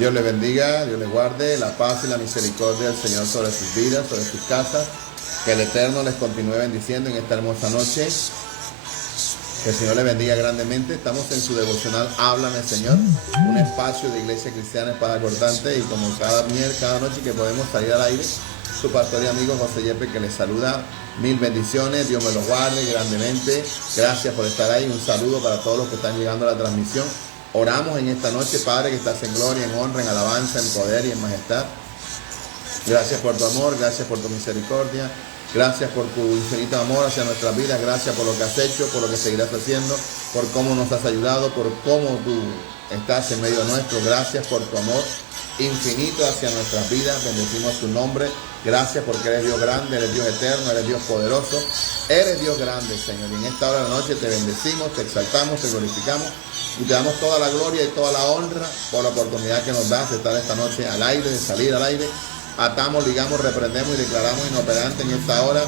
Dios les bendiga, Dios les guarde, la paz y la misericordia del Señor sobre sus vidas, sobre sus casas. Que el Eterno les continúe bendiciendo en esta hermosa noche. Que el Señor les bendiga grandemente. Estamos en su devocional Háblame, Señor, un espacio de Iglesia Cristiana Espada Cortante, y como cada noche que podemos salir al aire, su pastor y amigo José Yepes, que les saluda. Mil bendiciones, Dios me los guarde grandemente. Gracias por estar ahí. Un saludo para todos los que están llegando a la transmisión. Oramos en esta noche, Padre, que estás en gloria, en honra, en alabanza, en poder y en majestad. Gracias por tu amor, gracias por tu misericordia, gracias por tu infinito amor hacia nuestras vidas, gracias por lo que has hecho, por lo que seguirás haciendo, por cómo nos has ayudado, por cómo tú estás en medio nuestro. Gracias por tu amor infinito hacia nuestras vidas. Bendecimos tu nombre. Gracias porque eres Dios grande, eres Dios eterno, eres Dios poderoso, eres Dios grande, Señor. Y en esta hora de la noche te bendecimos, te exaltamos, te glorificamos y te damos toda la gloria y toda la honra por la oportunidad que nos das de estar esta noche al aire, de salir al aire. Atamos, ligamos, reprendemos y declaramos inoperante en esta hora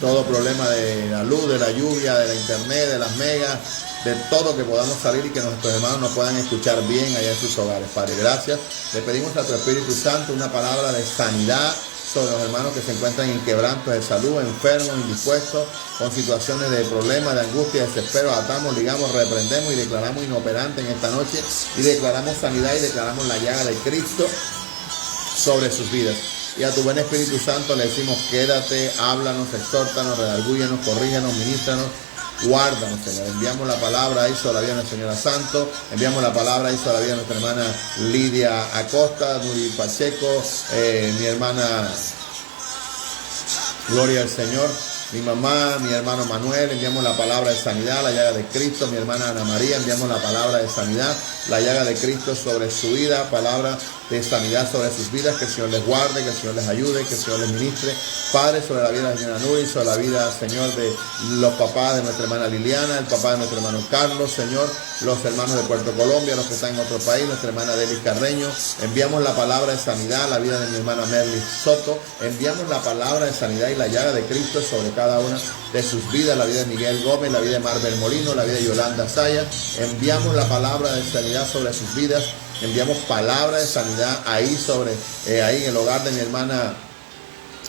todo problema de la luz, de la lluvia, de la internet, de las megas, de todo, que podamos salir y que nuestros hermanos nos puedan escuchar bien allá en sus hogares. Padre, gracias. Le pedimos a tu Espíritu Santo una palabra de sanidad sobre los hermanos que se encuentran en quebrantos de salud, enfermos, indispuestos, con situaciones de problemas, de angustia, de desespero. Atamos, ligamos, reprendemos y declaramos inoperante en esta noche, y declaramos sanidad y declaramos la llaga de Cristo sobre sus vidas. Y a tu buen Espíritu Santo le decimos: quédate, háblanos, exhórtanos, redargúyenos, corrígenos, ministranos, guárdanos, Señor. Enviamos la palabra ahí sobre la vida de nuestra señora Santo. Enviamos la palabra ahí sobre la vida de nuestra hermana Lidia Acosta, Nuri Pacheco, mi hermana Gloria al Señor, mi mamá, mi hermano Manuel. Enviamos la palabra de sanidad, la llaga de Cristo. Mi hermana Ana María, enviamos la palabra de sanidad, la llaga de Cristo sobre su vida, palabra de sanidad sobre sus vidas. Que el Señor les guarde, que el Señor les ayude, que el Señor les ministre. Padre, sobre la vida de la señora Nuri, sobre la vida, Señor, de los papás de nuestra hermana Liliana, el papá de nuestro hermano Carlos, Señor, los hermanos de Puerto Colombia, los que están en otro país, nuestra hermana Delis Carreño. Enviamos la palabra de sanidad, la vida de mi hermana Merly Soto. Enviamos la palabra de sanidad y la llaga de Cristo sobre cada una de sus vidas, la vida de Miguel Gómez, la vida de Marvel Molino, la vida de Yolanda Saya. Enviamos la palabra de sanidad sobre sus vidas. Enviamos palabra de sanidad ahí sobre, ahí en el hogar de mi hermana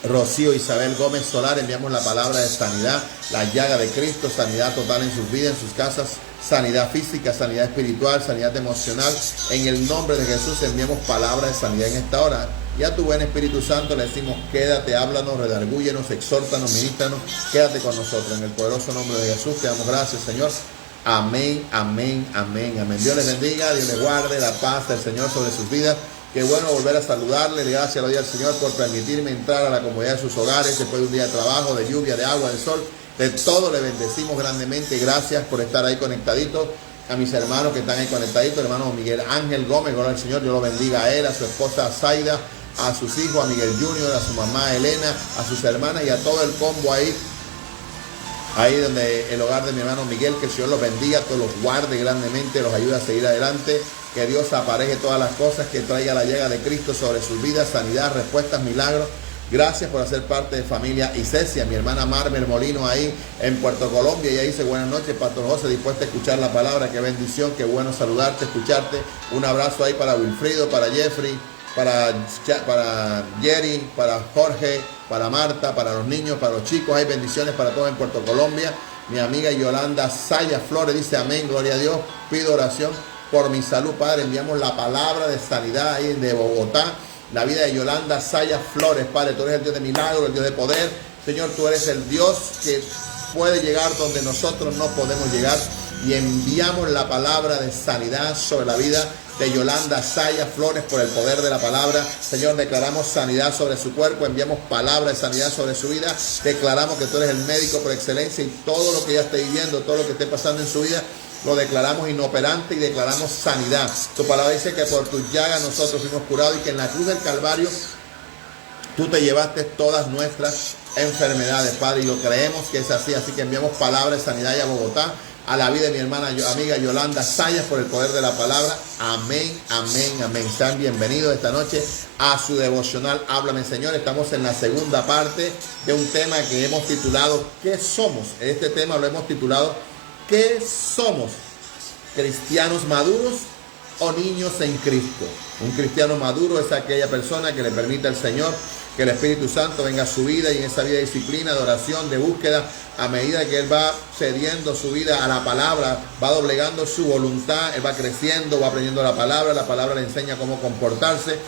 Rocío Isabel Gómez Solar. Enviamos la palabra de sanidad, la llaga de Cristo, sanidad total en sus vidas, en sus casas, sanidad física, sanidad espiritual, sanidad emocional. En el nombre de Jesús enviamos palabra de sanidad en esta hora. Y a tu buen Espíritu Santo le decimos: quédate, háblanos, redargúyenos, exhórtanos, ministranos. Quédate con nosotros. En el poderoso nombre de Jesús te damos gracias, Señor. Amén, amén, amén, amén. Dios les bendiga, Dios les guarde, la paz del Señor sobre sus vidas. Qué bueno volver a saludarle. Gracias a Dios al Señor por permitirme entrar a la comodidad de sus hogares después de un día de trabajo, de lluvia, de agua, de sol, de todo. Le bendecimos grandemente. Gracias por estar ahí conectaditos. A mis hermanos que están ahí conectaditos, hermano Miguel Ángel Gómez, gloria al Señor, Dios lo bendiga a él, a su esposa Zaida, a sus hijos, a Miguel Junior, a su mamá Elena, a sus hermanas y a todo el combo ahí donde el hogar de mi hermano Miguel. Que el Señor los bendiga, que los guarde grandemente, los ayude a seguir adelante. Que Dios apareje todas las cosas, que traiga la llaga de Cristo sobre sus vidas, sanidad, respuestas, milagros. Gracias por hacer parte de familia Icesia. Mi hermana Marvel Molino ahí en Puerto Colombia, y ahí dice: buenas noches, Pastor José, dispuesta a escuchar la palabra. Qué bendición, qué bueno saludarte, escucharte. Un abrazo ahí para Wilfrido, para Jeffrey, para Jerry, para Jorge, para Marta, para los niños, para los chicos. Hay bendiciones para todos en Puerto Colombia. Mi amiga Yolanda Saya Flores dice: amén, gloria a Dios. Pido oración por mi salud, Padre. Enviamos la palabra de sanidad ahí de Bogotá, la vida de Yolanda Saya Flores. Padre, tú eres el Dios de milagros, el Dios de poder. Señor, tú eres el Dios que puede llegar donde nosotros no podemos llegar. Y enviamos la palabra de sanidad sobre la vida de Yolanda Saya Flores por el poder de la palabra. Señor, declaramos sanidad sobre su cuerpo. Enviamos palabra de sanidad sobre su vida. Declaramos que tú eres el médico por excelencia, y todo lo que ella esté viviendo, todo lo que esté pasando en su vida, lo declaramos inoperante y declaramos sanidad. Tu palabra dice que por tus llagas nosotros fuimos curados, y que en la cruz del Calvario tú te llevaste todas nuestras enfermedades, Padre, y lo creemos que es así. Así que enviamos palabra de sanidad a Bogotá, a la vida de mi hermana amiga Yolanda Sayas por el poder de la palabra. Amén, amén, amén. Sean bienvenidos esta noche a su devocional Háblame, Señor. Estamos en la segunda parte de un tema que hemos titulado ¿qué somos? Este tema lo hemos titulado ¿qué somos? ¿Cristianos maduros o niños en Cristo. Un cristiano maduro es aquella persona que le permite al Señor que el Espíritu Santo venga a su vida, y en esa vida de disciplina, de oración, de búsqueda, a medida que él va cediendo su vida a la palabra, va doblegando su voluntad, él va creciendo, va aprendiendo la palabra le enseña cómo comportarse.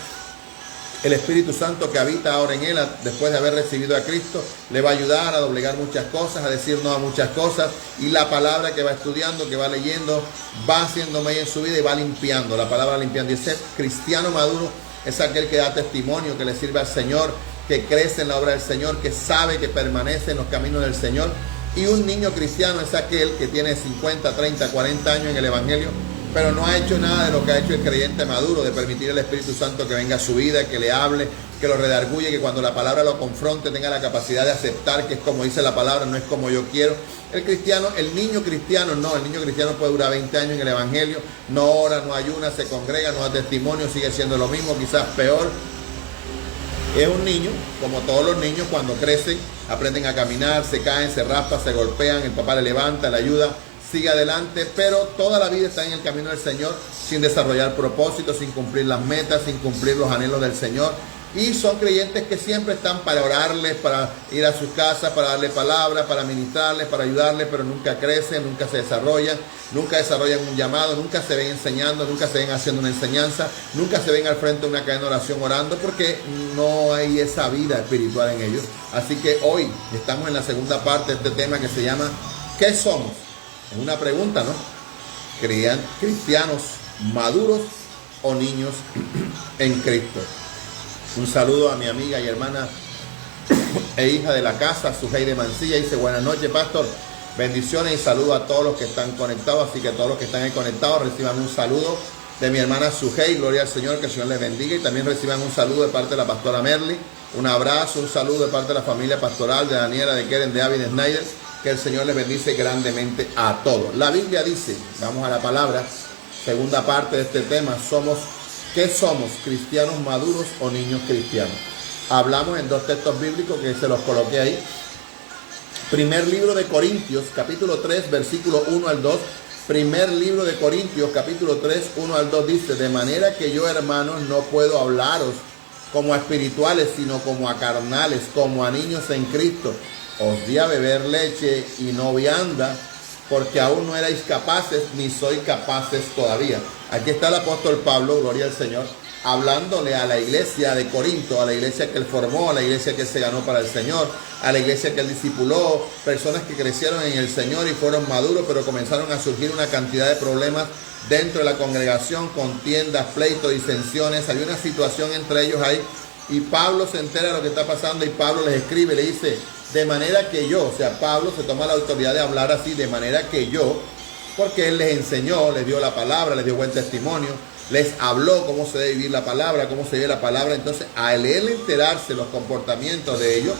El Espíritu Santo que habita ahora en él, después de haber recibido a Cristo, le va a ayudar a doblegar muchas cosas, a decir no a muchas cosas, y la palabra que va estudiando, que va leyendo, va haciendo mella en su vida y va limpiando, la palabra limpiando. Y ese cristiano maduro es aquel que da testimonio, que le sirve al Señor, que crece en la obra del Señor, que sabe que permanece en los caminos del Señor. Y un niño cristiano es aquel que tiene 50, 30, 40 años en el Evangelio, pero no ha hecho nada de lo que ha hecho el creyente maduro, de permitir al Espíritu Santo que venga a su vida, que le hable, que lo redarguye, que cuando la palabra lo confronte tenga la capacidad de aceptar que es como dice la palabra, no es como yo quiero. El niño cristiano no, el niño cristiano puede durar 20 años en el Evangelio, no ora, no ayuna, se congrega, no da testimonio, sigue siendo lo mismo, quizás peor. Es un niño, como todos los niños, cuando crecen, aprenden a caminar, se caen, se raspan, se golpean, el papá le levanta, le ayuda, sigue adelante, pero toda la vida está en el camino del Señor sin desarrollar propósitos, sin cumplir las metas, sin cumplir los anhelos del Señor. Y son creyentes que siempre están para orarles, para ir a sus casas, para darle palabra, para ministrarles, para ayudarles, pero nunca crecen, nunca se desarrollan, nunca desarrollan un llamado, nunca se ven enseñando, nunca se ven haciendo una enseñanza, nunca se ven al frente de una cadena de oración orando, porque no hay esa vida espiritual en ellos. Así que hoy estamos en la segunda parte de este tema que se llama ¿qué somos? Es una pregunta, ¿no? ¿Cristianos maduros o niños en Cristo? Un saludo a mi amiga y hermana e hija de la casa, Sujei de Mancilla. Dice, buenas noches, pastor. Bendiciones y saludo a todos los que están conectados. Así que todos los que están ahí conectados reciban un saludo de mi hermana Sujei. Gloria al Señor, que el Señor les bendiga. Y también reciban un saludo de parte de la pastora Merly. Un abrazo, un saludo de parte de la familia pastoral de Daniela, de Keren, de Abby, de Snyder. Que el Señor les bendice grandemente a todos. La Biblia dice, vamos a la palabra, segunda parte de este tema, ¿qué somos? ¿Cristianos maduros o niños cristianos? Hablamos en dos textos bíblicos que se los coloqué ahí. Primer libro de Corintios, capítulo 3, versículo 1 al 2. Primer libro de Corintios, capítulo 3, 1 al 2 dice, de manera que yo, hermanos, no puedo hablaros como a espirituales, sino como a carnales, como a niños en Cristo. Os di a beber leche y no vianda, porque aún no erais capaces, ni sois capaces todavía. Aquí está el apóstol Pablo, gloria al Señor, hablándole a la iglesia de Corinto, a la iglesia que él formó, a la iglesia que él se ganó para el Señor, a la iglesia que él discipuló, personas que crecieron en el Señor y fueron maduros, pero comenzaron a surgir una cantidad de problemas dentro de la congregación, contiendas, pleitos, disensiones. Había una situación entre ellos ahí, y Pablo se entera de lo que está pasando, y Pablo les escribe, le dice, de manera que yo, o sea, Pablo se toma la autoridad de hablar así, de manera que yo, porque él les enseñó, les dio la palabra, les dio buen testimonio, les habló cómo se debe vivir la palabra, cómo se vive la palabra. Entonces, al él enterarse los comportamientos de ellos,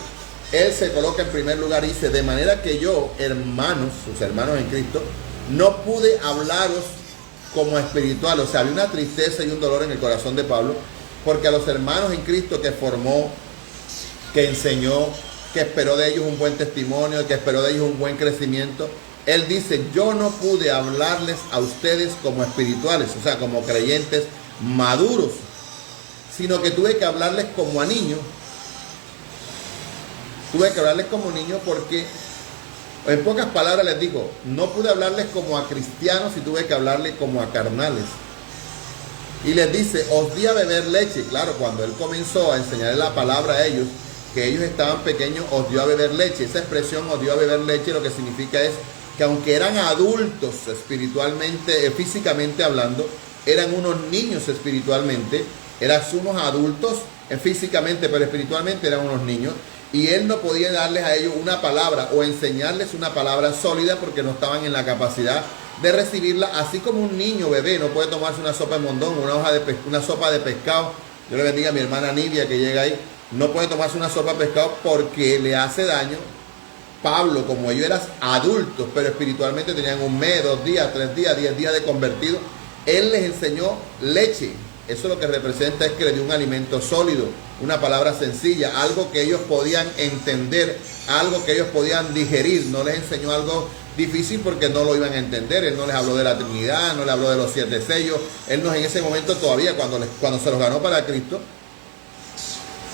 él se coloca en primer lugar y dice, de manera que yo, hermanos, sus hermanos en Cristo, no pude hablaros como espiritual. O sea, había una tristeza y un dolor en el corazón de Pablo, porque a los hermanos en Cristo que formó, que enseñó, que esperó de ellos un buen testimonio, que esperó de ellos un buen crecimiento, él dice, yo no pude hablarles a ustedes como espirituales, o sea, como creyentes maduros, sino que tuve que hablarles como a niños. Tuve que hablarles como niños porque, en pocas palabras les digo, no pude hablarles como a cristianos y tuve que hablarles como a carnales. Y les dice, os di a beber leche. Claro, cuando él comenzó a enseñarles la palabra a ellos, que ellos estaban pequeños, os dio a beber leche. Esa expresión, os dio a beber leche, lo que significa es que aunque eran adultos espiritualmente, físicamente hablando, eran unos niños espiritualmente, eran unos adultos físicamente, pero espiritualmente eran unos niños. Y él no podía darles a ellos una palabra o enseñarles una palabra sólida porque no estaban en la capacidad de recibirla, así como un niño bebé no puede tomarse una sopa de mondongo, una sopa de pescado. Yo le bendiga a mi hermana Nidia que llega ahí. No puede tomarse una sopa de pescado porque le hace daño. Pablo, como ellos eran adultos, pero espiritualmente tenían 1 mes, 2 días, 3 días, 10 días de convertido, él les enseñó leche. Eso lo que representa es que le dio un alimento sólido, una palabra sencilla, algo que ellos podían entender, algo que ellos podían digerir. No les enseñó algo difícil porque no lo iban a entender. Él no les habló de la Trinidad, no les habló de los 7 sellos. Él no, en ese momento todavía, cuando se los ganó para Cristo,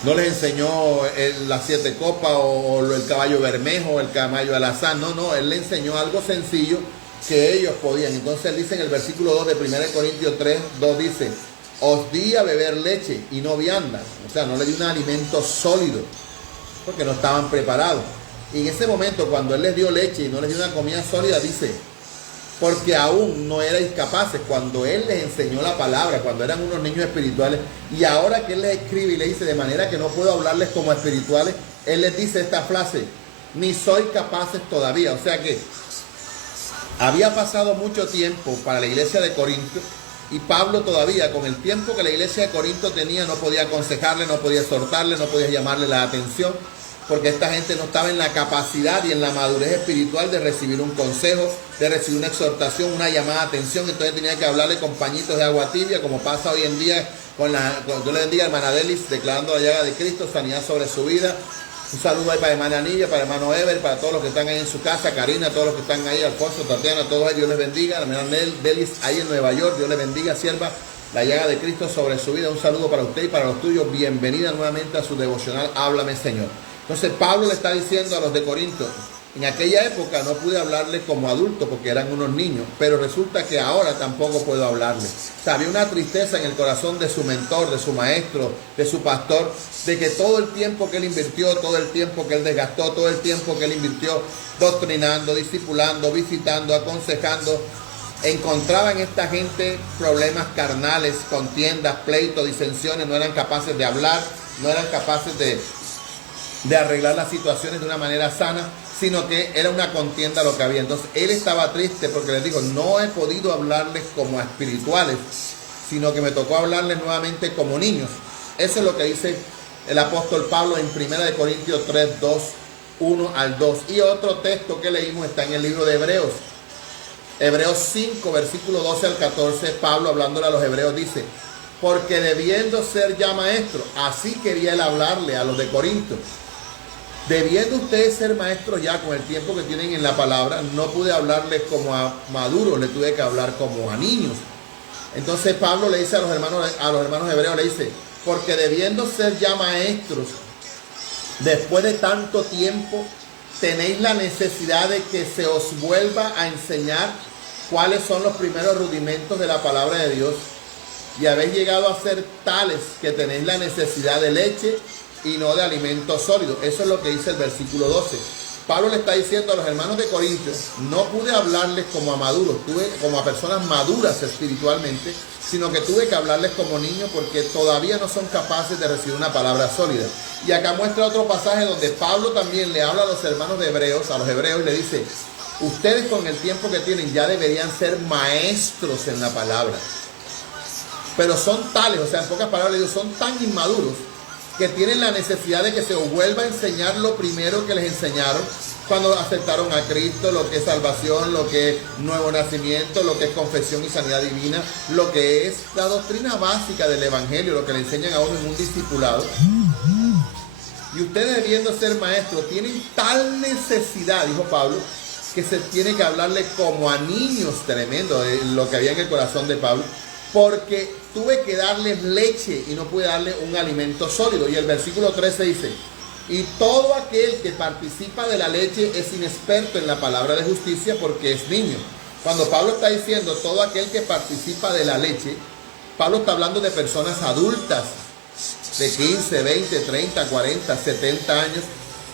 no les enseñó las 7 copas o el caballo bermejo, el caballo alazán. No, él le enseñó algo sencillo que ellos podían. Entonces él dice en el versículo 2 de 1 Corintios 3:2 dice: os di a beber leche y no viandas. O sea, no le di un alimento sólido porque no estaban preparados. Y en ese momento, cuando él les dio leche y no les dio una comida sólida, dice: porque aún no erais capaces. Cuando él les enseñó la palabra, cuando eran unos niños espirituales, y ahora que él les escribe y le dice: de manera que no puedo hablarles como espirituales, él les dice esta frase: ni soy capaces todavía. O sea que había pasado mucho tiempo para la iglesia de Corinto, y Pablo todavía, con el tiempo que la iglesia de Corinto tenía, no podía aconsejarle, no podía exhortarle, no podía llamarle la atención, porque esta gente no estaba en la capacidad y en la madurez espiritual de recibir un consejo, de recibir una exhortación, una llamada de atención. Entonces tenía que hablarle con pañitos de agua tibia, como pasa hoy en día Dios le bendiga a hermana Delis, declarando la llaga de Cristo, sanidad sobre su vida. Un saludo ahí para hermana Anilla, para hermano Ever, para todos los que están ahí en su casa, Karina, todos los que están ahí, Alfonso, Tatiana, todos ellos, Dios les bendiga. La hermana Delis ahí en Nueva York, Dios les bendiga, sierva, la llaga de Cristo sobre su vida. Un saludo para usted y para los tuyos. Bienvenida nuevamente a su devocional Háblame, Señor. Entonces Pablo le está diciendo a los de Corinto: en aquella época no pude hablarles como adultos porque eran unos niños, pero resulta que ahora tampoco puedo hablarles. O sea, había una tristeza en el corazón de su mentor, de su maestro, de su pastor, de que todo el tiempo que él invirtió, todo el tiempo que él desgastó, todo el tiempo que él invirtió doctrinando, discipulando, visitando, aconsejando, encontraba en esta gente problemas carnales, contiendas, pleitos, disensiones. No eran capaces de hablar, no eran capaces de arreglar las situaciones de una manera sana, sino que era una contienda lo que había. Entonces él estaba triste porque les dijo: no he podido hablarles como a espirituales, sino que me tocó hablarles nuevamente como niños. Eso es lo que dice el apóstol Pablo en 1 Corintios 3:2, 1 al 2. Y otro texto que leímos está en el libro de Hebreos. Hebreos 5, versículo 12 al 14, Pablo hablándole a los hebreos dice: porque debiendo ser ya maestro, así quería él hablarle a los de Corinto. Debiendo ustedes ser maestros ya con el tiempo que tienen en la palabra, no pude hablarles como a maduros, le tuve que hablar como a niños. Entonces Pablo le dice a los hermanos hebreos, le dice: porque debiendo ser ya maestros, después de tanto tiempo, tenéis la necesidad de que se os vuelva a enseñar cuáles son los primeros rudimentos de la palabra de Dios, y habéis llegado a ser tales que tenéis la necesidad de leche y no de alimento sólido. Eso es lo que dice el versículo 12. Pablo le está diciendo a los hermanos de Corintios: no pude hablarles como a maduros, como a personas maduras espiritualmente, sino que tuve que hablarles como niños porque todavía no son capaces de recibir una palabra sólida. Y acá muestra otro pasaje donde Pablo también le habla a los hermanos de Hebreos, a los hebreos, y le dice: ustedes con el tiempo que tienen ya deberían ser maestros en la palabra. Pero son tales, o sea, en pocas palabras, ellos son tan inmaduros que tienen la necesidad de que se os vuelva a enseñar lo primero que les enseñaron cuando aceptaron a Cristo, lo que es salvación, lo que es nuevo nacimiento, lo que es confesión y sanidad divina, lo que es la doctrina básica del evangelio, lo que le enseñan a uno en un discipulado. Y ustedes, debiendo ser maestros, tienen tal necesidad, dijo Pablo, que se tiene que hablarle como a niños. Tremendo lo que había en el corazón de Pablo, porque tuve que darles leche y no pude darle un alimento sólido. Y el versículo 13 dice: y todo aquel que participa de la leche es inexperto en la palabra de justicia porque es niño. Cuando Pablo está diciendo todo aquel que participa de la leche, Pablo está hablando de personas adultas de 15, 20, 30, 40, 70 años,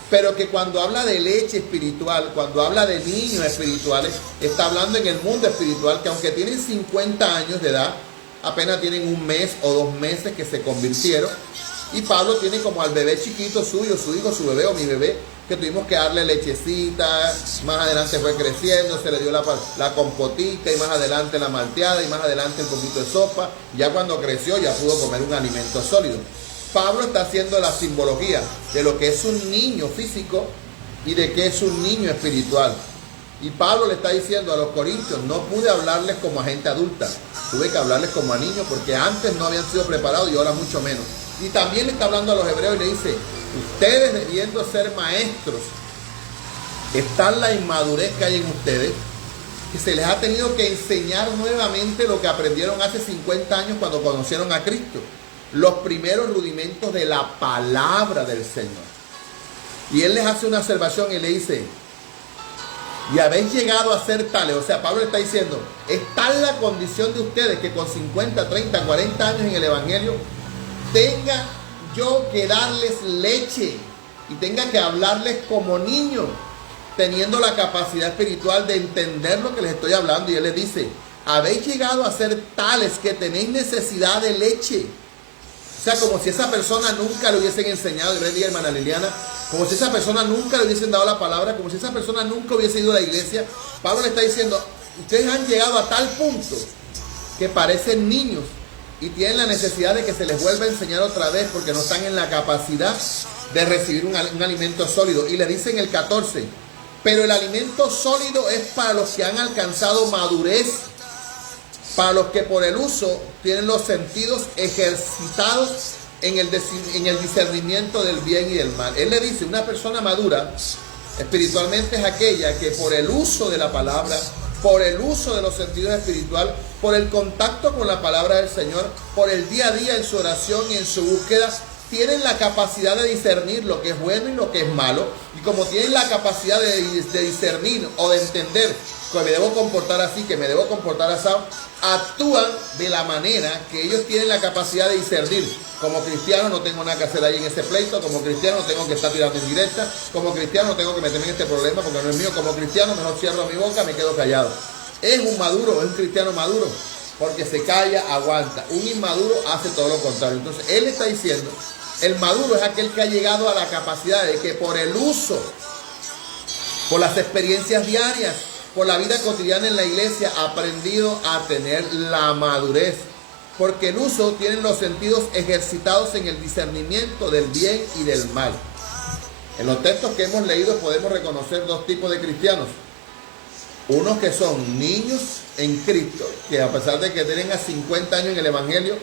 pero que cuando habla de leche espiritual, cuando habla de niños espirituales, está hablando en el mundo espiritual, que aunque tienen 50 años de edad, apenas tienen 1 mes o 2 meses que se convirtieron. Y Pablo tiene como al bebé chiquito suyo, su hijo, su bebé o mi bebé, que tuvimos que darle lechecita, más adelante fue creciendo, se le dio la compotita, y más adelante la malteada, y más adelante un poquito de sopa. Ya cuando creció ya pudo comer un alimento sólido. Pablo está haciendo la simbología de lo que es un niño físico y de que es un niño espiritual. Y Pablo le está diciendo a los corintios: no pude hablarles como a gente adulta, tuve que hablarles como a niños porque antes no habían sido preparados y ahora mucho menos. Y también le está hablando a los hebreos y le dice: ustedes, debiendo ser maestros, está la inmadurez que hay en ustedes, que se les ha tenido que enseñar nuevamente lo que aprendieron hace 50 años cuando conocieron a Cristo. Los primeros rudimentos de la palabra del Señor. Y Él les hace una observación y le dice, y habéis llegado a ser tales. O sea, Pablo está diciendo, es tal la condición de ustedes que con 50, 30, 40 años en el Evangelio, tenga yo que darles leche y tenga que hablarles como niños, teniendo la capacidad espiritual de entender lo que les estoy hablando. Y Él les dice, habéis llegado a ser tales que tenéis necesidad de leche. O sea, como si esa persona nunca le hubiesen enseñado, y bendiga hermana Liliana, como si esa persona nunca le hubiesen dado la palabra, como si esa persona nunca hubiese ido a la iglesia. Pablo le está diciendo, ustedes han llegado a tal punto que parecen niños y tienen la necesidad de que se les vuelva a enseñar otra vez porque no están en la capacidad de recibir un alimento sólido. Y le dice en el 14, pero el alimento sólido es para los que han alcanzado madurez, para los que por el uso tienen los sentidos ejercitados en el discernimiento del bien y del mal. Él le dice, una persona madura espiritualmente es aquella que por el uso de la palabra, por el uso de los sentidos espirituales, por el contacto con la palabra del Señor, por el día a día en su oración y en su búsqueda, tienen la capacidad de discernir lo que es bueno y lo que es malo. Y como tienen la capacidad de discernir o de entender que me debo comportar así, que me debo comportar así, actúan de la manera que ellos tienen la capacidad de discernir. Como cristiano no tengo nada que hacer ahí en ese pleito, como cristiano no tengo que estar tirando en directa, como cristiano no tengo que meterme en este problema porque no es mío, como cristiano mejor cierro mi boca, me quedo callado. Es un maduro, es un cristiano maduro, porque se calla, aguanta. Un inmaduro hace todo lo contrario. Entonces él está diciendo, el maduro es aquel que ha llegado a la capacidad de que por el uso, por las experiencias diarias, por la vida cotidiana en la iglesia, ha aprendido a tener la madurez. Porque el uso tiene los sentidos ejercitados en el discernimiento del bien y del mal. En los textos que hemos leído podemos reconocer dos tipos de cristianos. Unos que son niños en Cristo, que a pesar de que tienen a 50 años en el Evangelio,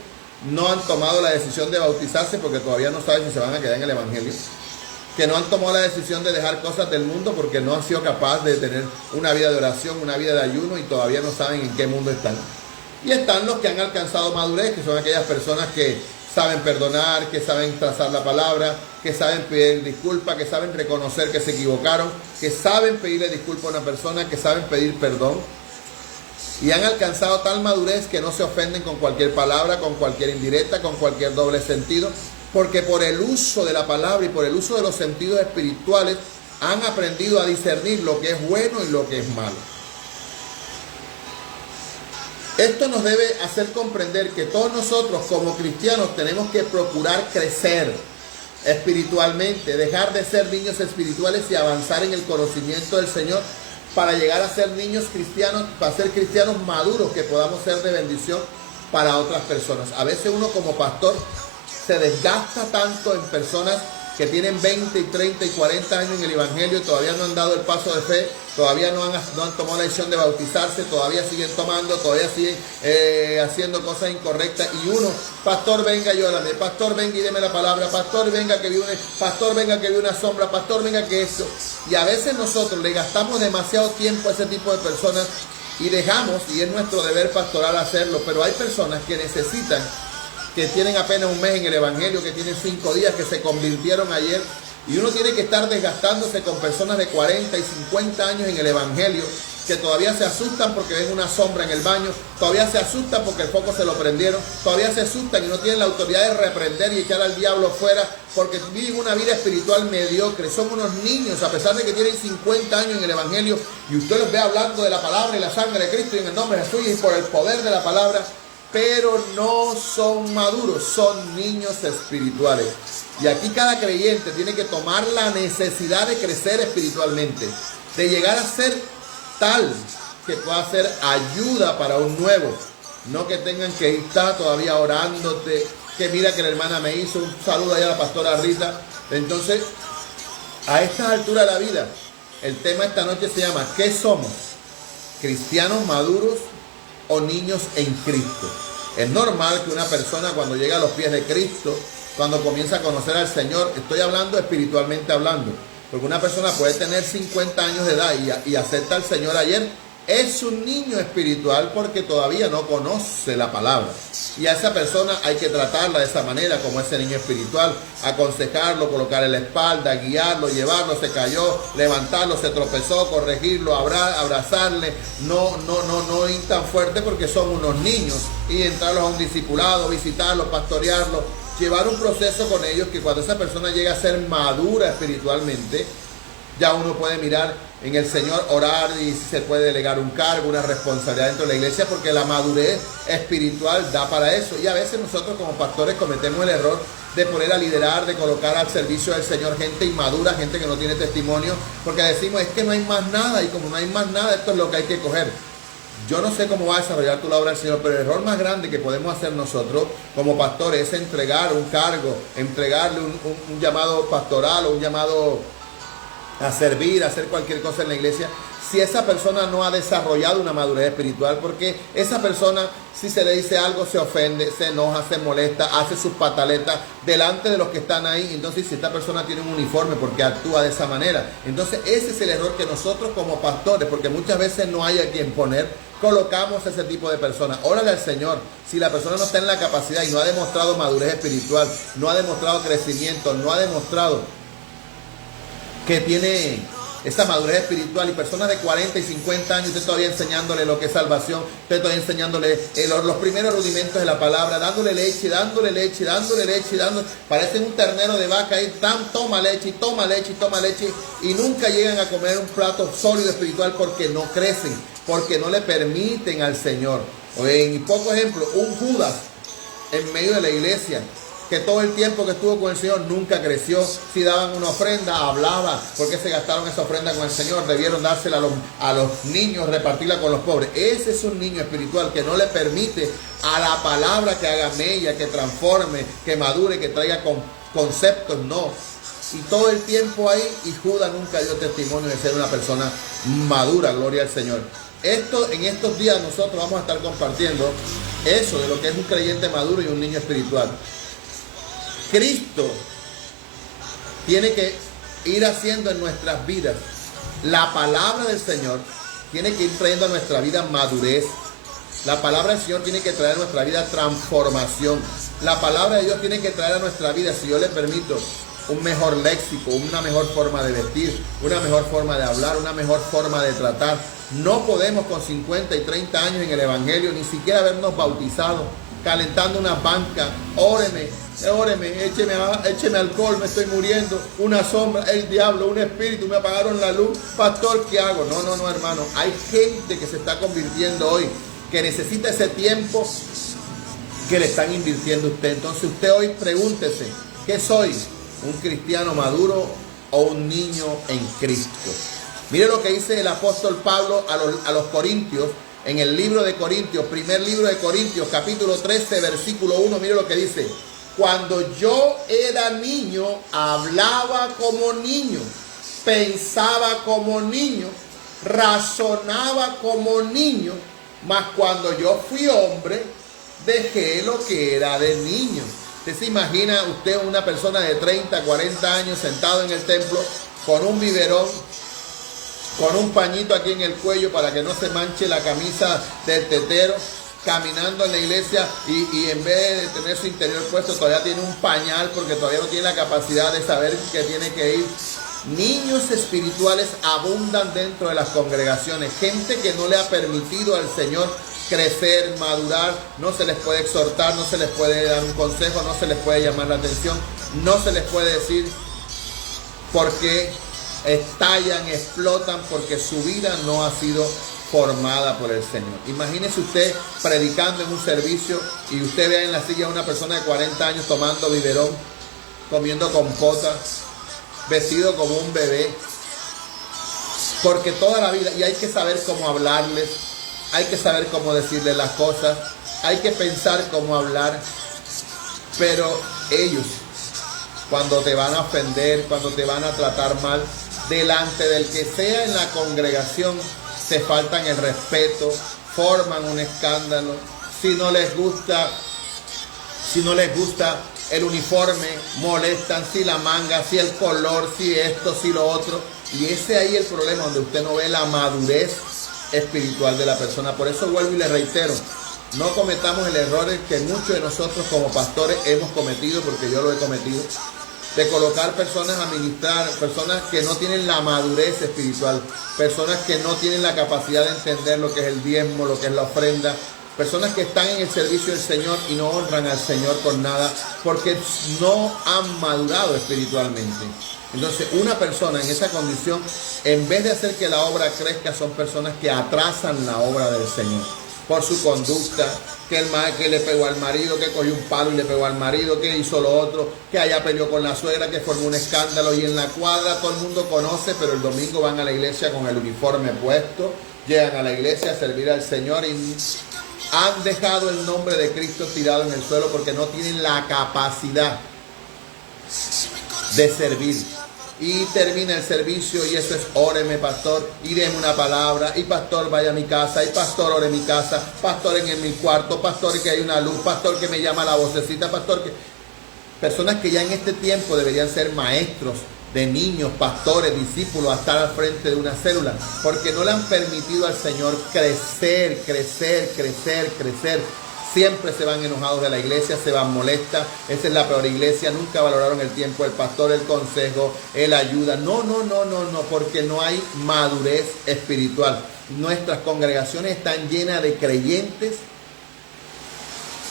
no han tomado la decisión de bautizarse porque todavía no saben si se van a quedar en el Evangelio. Que no han tomado la decisión de dejar cosas del mundo porque no han sido capaces de tener una vida de oración, una vida de ayuno y todavía no saben en qué mundo están. Y están los que han alcanzado madurez, que son aquellas personas que saben perdonar, que saben trazar la palabra, que saben pedir disculpas, que saben reconocer que se equivocaron, que saben pedirle disculpas a una persona, que saben pedir perdón. Y han alcanzado tal madurez que no se ofenden con cualquier palabra, con cualquier indirecta, con cualquier doble sentido, porque por el uso de la palabra y por el uso de los sentidos espirituales han aprendido a discernir lo que es bueno y lo que es malo. Esto nos debe hacer comprender que todos nosotros como cristianos tenemos que procurar crecer espiritualmente, dejar de ser niños espirituales y avanzar en el conocimiento del Señor para llegar a ser niños cristianos, para ser cristianos maduros que podamos ser de bendición para otras personas. A veces uno como pastor se desgasta tanto en personas que tienen 20, 30 y 40 años en el Evangelio y todavía no han dado el paso de fe, todavía no han tomado la decisión de bautizarse, todavía siguen tomando, todavía siguen haciendo cosas incorrectas. Y uno, pastor venga, llórame, pastor venga y deme la palabra, pastor venga que vi una sombra, pastor venga que esto. Y a veces nosotros le gastamos demasiado tiempo a ese tipo de personas y dejamos, y es nuestro deber pastoral hacerlo, pero hay personas que necesitan, que tienen apenas un mes en el Evangelio, que tienen 5 días, que se convirtieron ayer. Y uno tiene que estar desgastándose con personas de 40 y 50 años en el Evangelio, que todavía se asustan porque ven una sombra en el baño, todavía se asustan porque el foco se lo prendieron, todavía se asustan y no tienen la autoridad de reprender y echar al diablo fuera porque viven una vida espiritual mediocre. Son unos niños, a pesar de que tienen 50 años en el Evangelio, y usted los ve hablando de la palabra y la sangre de Cristo y en el nombre de Jesús y por el poder de la palabra, pero no son maduros, son niños espirituales. Y aquí cada creyente tiene que tomar la necesidad de crecer espiritualmente, de llegar a ser tal que pueda ser ayuda para un nuevo. No que tengan que estar todavía orándote, que mira que la hermana me hizo, un saludo allá a la pastora Rita. Entonces, a estas alturas de la vida, el tema esta noche se llama ¿qué somos? ¿Cristianos maduros o niños en Cristo? Es normal que una persona cuando llega a los pies de Cristo, cuando comienza a conocer al Señor, estoy hablando espiritualmente hablando, Porque una persona puede tener 50 años de edad y acepta al Señor ayer, es un niño espiritual porque todavía no conoce la palabra. Y a esa persona hay que tratarla de esa manera, como ese niño espiritual, aconsejarlo, colocarle la espalda, guiarlo, llevarlo, se cayó, levantarlo, se tropezó, corregirlo, abrazarle, no ir tan fuerte porque son unos niños, y entrarlos a un discipulado, visitarlos, pastorearlos, llevar un proceso con ellos que cuando esa persona llega a ser madura espiritualmente, ya uno puede mirar en el Señor, orar y se puede delegar un cargo, una responsabilidad dentro de la iglesia, porque la madurez espiritual da para eso. Y a veces nosotros como pastores cometemos el error de poner a liderar, de colocar al servicio del Señor gente inmadura, gente que no tiene testimonio, porque decimos, es que no hay más nada, y como no hay más nada, esto es lo que hay que coger. Yo no sé cómo va a desarrollar tu la obra del Señor, pero el error más grande que podemos hacer nosotros como pastores es entregar un cargo, entregarle un llamado pastoral o un llamado a servir, a hacer cualquier cosa en la iglesia, si esa persona no ha desarrollado una madurez espiritual, porque esa persona, si se le dice algo, se ofende, se enoja, se molesta, hace sus pataletas delante de los que están ahí. Entonces, si esta persona tiene un uniforme, porque actúa de esa manera. Entonces, ese es el error que nosotros como pastores, porque muchas veces no hay a quien poner, colocamos a ese tipo de personas. Órale al Señor, si la persona no está en la capacidad y no ha demostrado madurez espiritual, no ha demostrado crecimiento, no ha demostrado que tiene esa madurez espiritual, y personas de 40 y 50 años, usted todavía enseñándole lo que es salvación, usted todavía enseñándole los primeros rudimentos de la palabra, dándole leche, parecen un ternero de vaca ahí, toma leche, y nunca llegan a comer un plato sólido espiritual porque no crecen, porque no le permiten al Señor. O en poco ejemplo, un Judas en medio de la iglesia, que todo el tiempo que estuvo con el Señor nunca creció. Si daban una ofrenda, hablaba. ¿Por qué se gastaron esa ofrenda con el Señor? Debieron dársela a los niños, repartirla con los pobres. Ese es un niño espiritual que no le permite a la palabra que haga mella, que transforme, que madure, que traiga conceptos, no. Y todo el tiempo ahí, y Judas nunca dio testimonio de ser una persona madura, gloria al Señor. En estos días nosotros vamos a estar compartiendo eso de lo que es un creyente maduro y un niño espiritual. Cristo tiene que ir haciendo en nuestras vidas, la palabra del Señor tiene que ir trayendo a nuestra vida madurez. La palabra del Señor tiene que traer a nuestra vida transformación. La palabra de Dios tiene que traer a nuestra vida, si yo le permito, un mejor léxico, una mejor forma de vestir, una mejor forma de hablar, una mejor forma de tratar. No podemos con 50 y 30 años en el Evangelio ni siquiera habernos bautizado, calentando una banca. Óreme, écheme alcohol, me estoy muriendo, una sombra, el diablo, un espíritu, me apagaron la luz, pastor, ¿qué hago? No, hermano, hay gente que se está convirtiendo hoy, que necesita ese tiempo que le están invirtiendo a usted. Entonces usted hoy pregúntese, ¿qué soy? ¿Un cristiano maduro o un niño en Cristo? Mire lo que dice el apóstol Pablo a los Corintios, en el libro de Corintios, primer libro de Corintios, capítulo 13, versículo 1, mire lo que dice. Cuando yo era niño, hablaba como niño, pensaba como niño, razonaba como niño, mas cuando yo fui hombre, dejé lo que era de niño. ¿Usted se imagina usted una persona de 30, 40 años sentado en el templo con un biberón, con un pañito aquí en el cuello para que no se manche la camisa del tetero, caminando en la iglesia y en vez de tener su interior puesto todavía tiene un pañal porque todavía no tiene la capacidad de saber que tiene que ir? Niños espirituales abundan dentro de las congregaciones, gente que no le ha permitido al Señor crecer, madurar. No se les puede exhortar, no se les puede dar un consejo, no se les puede llamar la atención, no se les puede decir por qué estallan, explotan, porque su vida no ha sido formada por el Señor. Imagínese usted predicando en un servicio y usted vea en la silla a una persona de 40 años tomando biberón, comiendo compota, vestido como un bebé, porque toda la vida, y hay que saber cómo hablarles, hay que saber cómo decirles las cosas, hay que pensar cómo hablar, pero ellos, cuando te van a ofender, cuando te van a tratar mal, delante del que sea en la congregación, se faltan el respeto, forman un escándalo. Si no les gusta el uniforme, molestan si la manga, si el color, si esto, si lo otro. Y ese ahí es el problema, donde usted no ve la madurez espiritual de la persona. Por eso vuelvo y le reitero, no cometamos el error que muchos de nosotros como pastores hemos cometido, porque yo lo he cometido, de colocar personas a ministrar, personas que no tienen la madurez espiritual, personas que no tienen la capacidad de entender lo que es el diezmo, lo que es la ofrenda, personas que están en el servicio del Señor y no honran al Señor con nada, porque no han madurado espiritualmente. Entonces, una persona en esa condición, en vez de hacer que la obra crezca, son personas que atrasan la obra del Señor por su conducta, que le pegó al marido, que cogió un palo y le pegó al marido, que hizo lo otro, que allá peleó con la suegra, que formó un escándalo, y en la cuadra todo el mundo conoce, pero el domingo van a la iglesia con el uniforme puesto, llegan a la iglesia a servir al Señor y han dejado el nombre de Cristo tirado en el suelo porque no tienen la capacidad de servir. Y termina el servicio y eso es: óreme, pastor, y deme una palabra, y pastor, vaya a mi casa, y pastor, ore mi casa, pastor, en mi cuarto, pastor, que hay una luz, pastor, que me llama la vocecita, pastor, que... Personas que ya en este tiempo deberían ser maestros de niños, pastores, discípulos, a estar al frente de una célula, porque no le han permitido al Señor crecer. Siempre se van enojados de la iglesia, se van molestas. Esa es la peor iglesia. Nunca valoraron el tiempo del pastor, el consejo, el ayuda. No, porque no hay madurez espiritual. Nuestras congregaciones están llenas de creyentes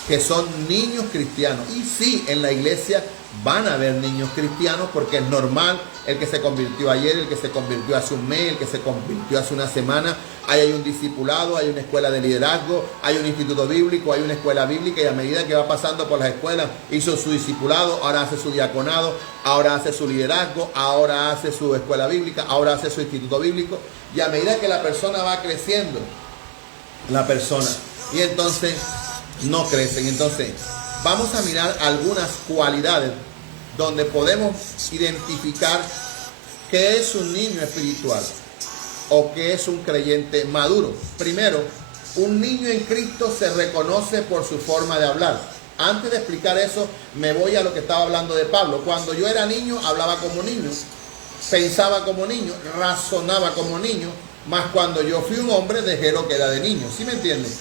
que son niños cristianos. Y sí, en la iglesia van a haber niños cristianos, porque es normal. El que se convirtió ayer, el que se convirtió hace un mes, el que se convirtió hace una semana. Ahí hay un discipulado, hay una escuela de liderazgo, hay un instituto bíblico, hay una escuela bíblica, y a medida que va pasando por las escuelas, hizo su discipulado, ahora hace su diaconado, ahora hace su liderazgo, ahora hace su escuela bíblica, ahora hace su instituto bíblico. Y a medida que la persona va creciendo, y entonces no crecen. Entonces, vamos a mirar algunas cualidades donde podemos identificar qué es un niño espiritual o qué es un creyente maduro. Primero, un niño en Cristo se reconoce por su forma de hablar. Antes de explicar eso, me voy a lo que estaba hablando de Pablo. Cuando yo era niño, hablaba como niño, pensaba como niño, razonaba como niño, mas cuando yo fui un hombre, dejé lo que era de niño. ¿Sí me entienden?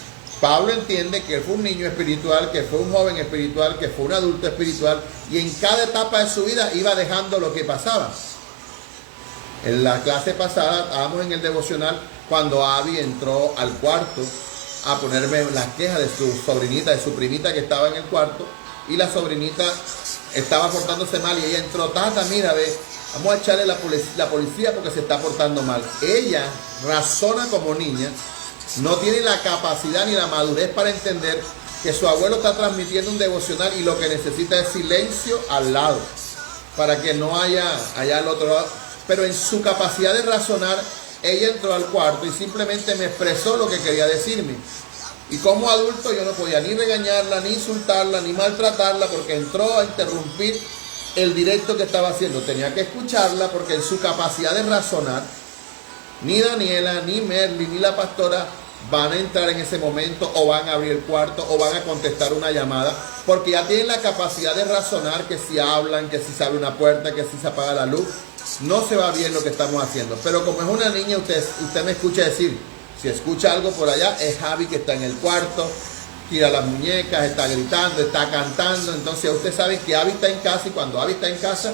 Pablo entiende que él fue un niño espiritual, que fue un joven espiritual, que fue un adulto espiritual, y en cada etapa de su vida iba dejando lo que pasaba. En la clase pasada estábamos en el devocional cuando Abby entró al cuarto a ponerme las quejas de su sobrinita, de su primita que estaba en el cuarto, y la sobrinita estaba portándose mal y ella entró: tata, mira, ve, vamos a echarle la policía porque se está portando mal. Ella razona como niña. No tiene la capacidad ni la madurez para entender que su abuelo está transmitiendo un devocional y lo que necesita es silencio al lado, para que no haya allá al otro lado. Pero en su capacidad de razonar, ella entró al cuarto y simplemente me expresó lo que quería decirme. Y como adulto yo no podía ni regañarla, ni insultarla, ni maltratarla, porque entró a interrumpir el directo que estaba haciendo. Tenía que escucharla, porque en su capacidad de razonar, ni Daniela, ni Merly, ni la pastora van a entrar en ese momento, o van a abrir el cuarto, o van a contestar una llamada, porque ya tienen la capacidad de razonar que si hablan, que si se abre una puerta, que si se apaga la luz, no se va bien lo que estamos haciendo. Pero como es una niña, usted me escucha decir, si escucha algo por allá, es Javi que está en el cuarto, tira las muñecas, está gritando, está cantando. Entonces usted sabe que Javi está en casa, y cuando Javi está en casa,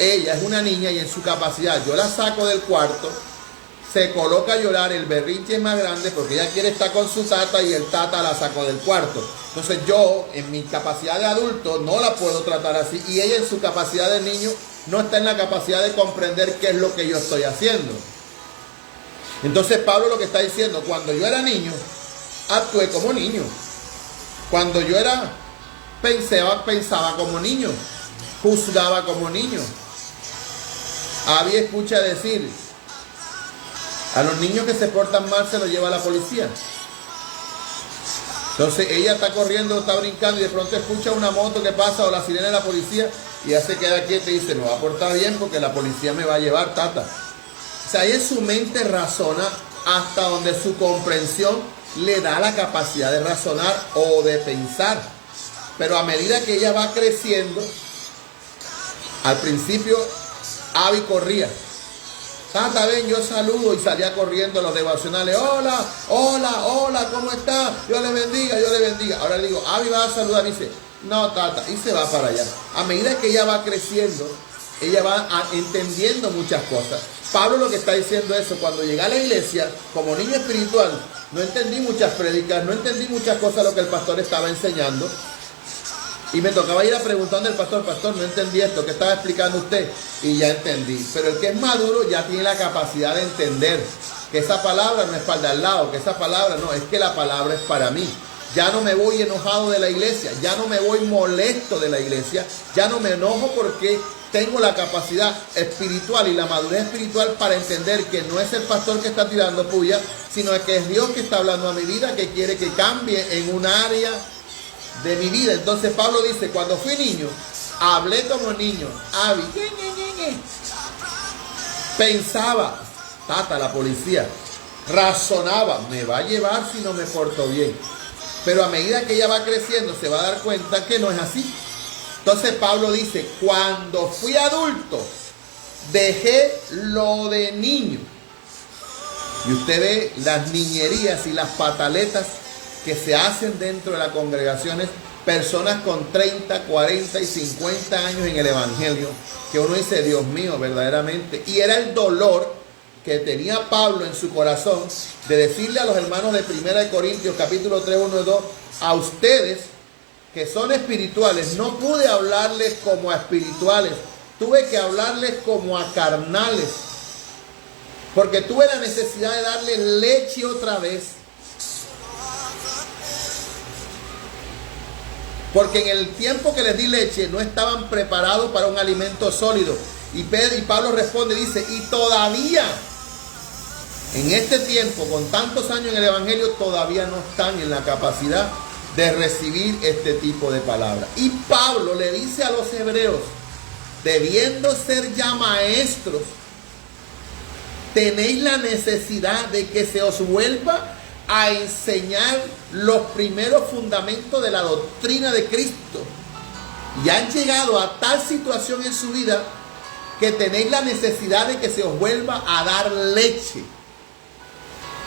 ella es una niña, y en su capacidad yo la saco del cuarto, se coloca a llorar, el berrinche es más grande porque ella quiere estar con su tata y el tata la sacó del cuarto. Entonces yo, en mi capacidad de adulto, no la puedo tratar así, y ella en su capacidad de niño no está en la capacidad de comprender qué es lo que yo estoy haciendo. Entonces Pablo lo que está diciendo: cuando yo era niño, actué como niño. Cuando yo era, pensaba como niño, juzgaba como niño. Había escucha decir: a los niños que se portan mal se los lleva la policía. Entonces ella está corriendo, está brincando, y de pronto escucha una moto que pasa o la sirena de la policía, y ella se queda quieta y dice: me va a portar bien porque la policía me va a llevar, tata. O sea, ella en su mente razona hasta donde su comprensión le da la capacidad de razonar o de pensar. Pero a medida que ella va creciendo, al principio Abby corría. Tata, ven, yo saludo, y salía corriendo a los devocionales. Hola, hola, hola, ¿cómo está? Dios le bendiga, Dios le bendiga. Ahora le digo, Abby va a saludar, y dice, no, Tata, y se va para allá. A medida que ella va creciendo, ella va entendiendo muchas cosas. Pablo lo que está diciendo es eso, cuando llegué a la iglesia, como niño espiritual, no entendí muchas prédicas, no entendí muchas cosas de lo que el pastor estaba enseñando. Y me tocaba ir a preguntarle al pastor, pastor, no entendí esto, ¿qué estaba explicando usted? Y ya entendí. Pero el que es maduro ya tiene la capacidad de entender que esa palabra no es para el de al lado, que esa palabra no, es que la palabra es para mí. Ya no me voy enojado de la iglesia, ya no me voy molesto de la iglesia, ya no me enojo porque tengo la capacidad espiritual y la madurez espiritual para entender que no es el pastor que está tirando puya, sino que es Dios que está hablando a mi vida, que quiere que cambie en un área de mi vida. Entonces Pablo dice, cuando fui niño, hablé como niño, Abby, pensaba, Tata, la policía, razonaba, me va a llevar si no me porto bien. Pero a medida que ella va creciendo, se va a dar cuenta que no es así. Entonces Pablo dice, cuando fui adulto, dejé lo de niño. Y usted ve las niñerías y las pataletas que se hacen dentro de las congregaciones, personas con 30, 40 y 50 años en el evangelio, que uno dice, Dios mío, verdaderamente. Y era el dolor que tenía Pablo en su corazón de decirle a los hermanos de 1 Corintios capítulo 3, 1 y 2, a ustedes que son espirituales, no pude hablarles como a espirituales, tuve que hablarles como a carnales, porque tuve la necesidad de darles leche otra vez. Porque en el tiempo que les di leche no estaban preparados para un alimento sólido. Y Pablo responde, dice, y todavía, en este tiempo, con tantos años en el evangelio, todavía no están en la capacidad de recibir este tipo de palabras. Y Pablo le dice a los hebreos, debiendo ser ya maestros, tenéis la necesidad de que se os vuelva a enseñar los primeros fundamentos de la doctrina de Cristo. Y han llegado a tal situación en su vida que tenéis la necesidad de que se os vuelva a dar leche.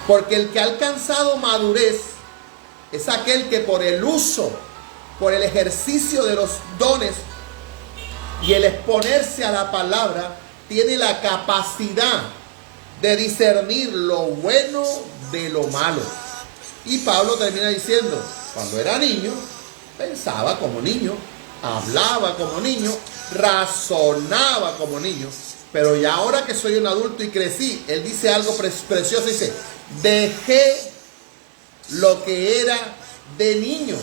Porque el que ha alcanzado madurez es aquel que por el uso, por el ejercicio de los dones y el exponerse a la palabra, tiene la capacidad de discernir lo bueno de lo malo. Y Pablo termina diciendo, cuando era niño, pensaba como niño, hablaba como niño, razonaba como niño, pero ya ahora que soy un adulto y crecí, él dice algo precioso, dice, dejé lo que era de niño.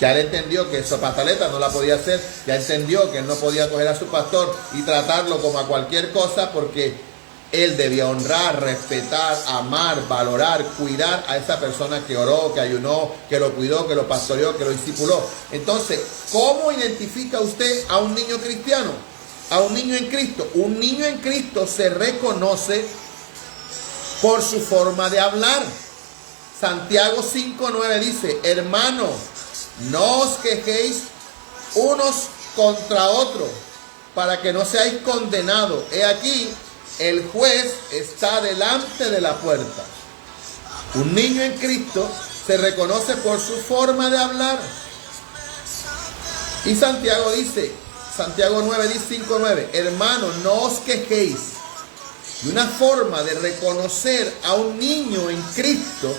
Ya él entendió que esa pataleta no la podía hacer, ya entendió que él no podía coger a su pastor y tratarlo como a cualquier cosa, porque él debía honrar, respetar, amar, valorar, cuidar a esa persona que oró, que ayunó, que lo cuidó, que lo pastoreó, que lo discipuló. Entonces, ¿cómo identifica usted a un niño cristiano? A un niño en Cristo. Un niño en Cristo se reconoce por su forma de hablar. Santiago 5:9 dice, hermanos, no os quejéis unos contra otros, para que no seáis condenados. He aquí, el juez está delante de la puerta. Un niño en Cristo se reconoce por su forma de hablar. Y Santiago dice, Santiago 9, 5:9, hermanos, no os quejéis. Y una forma de reconocer a un niño en Cristo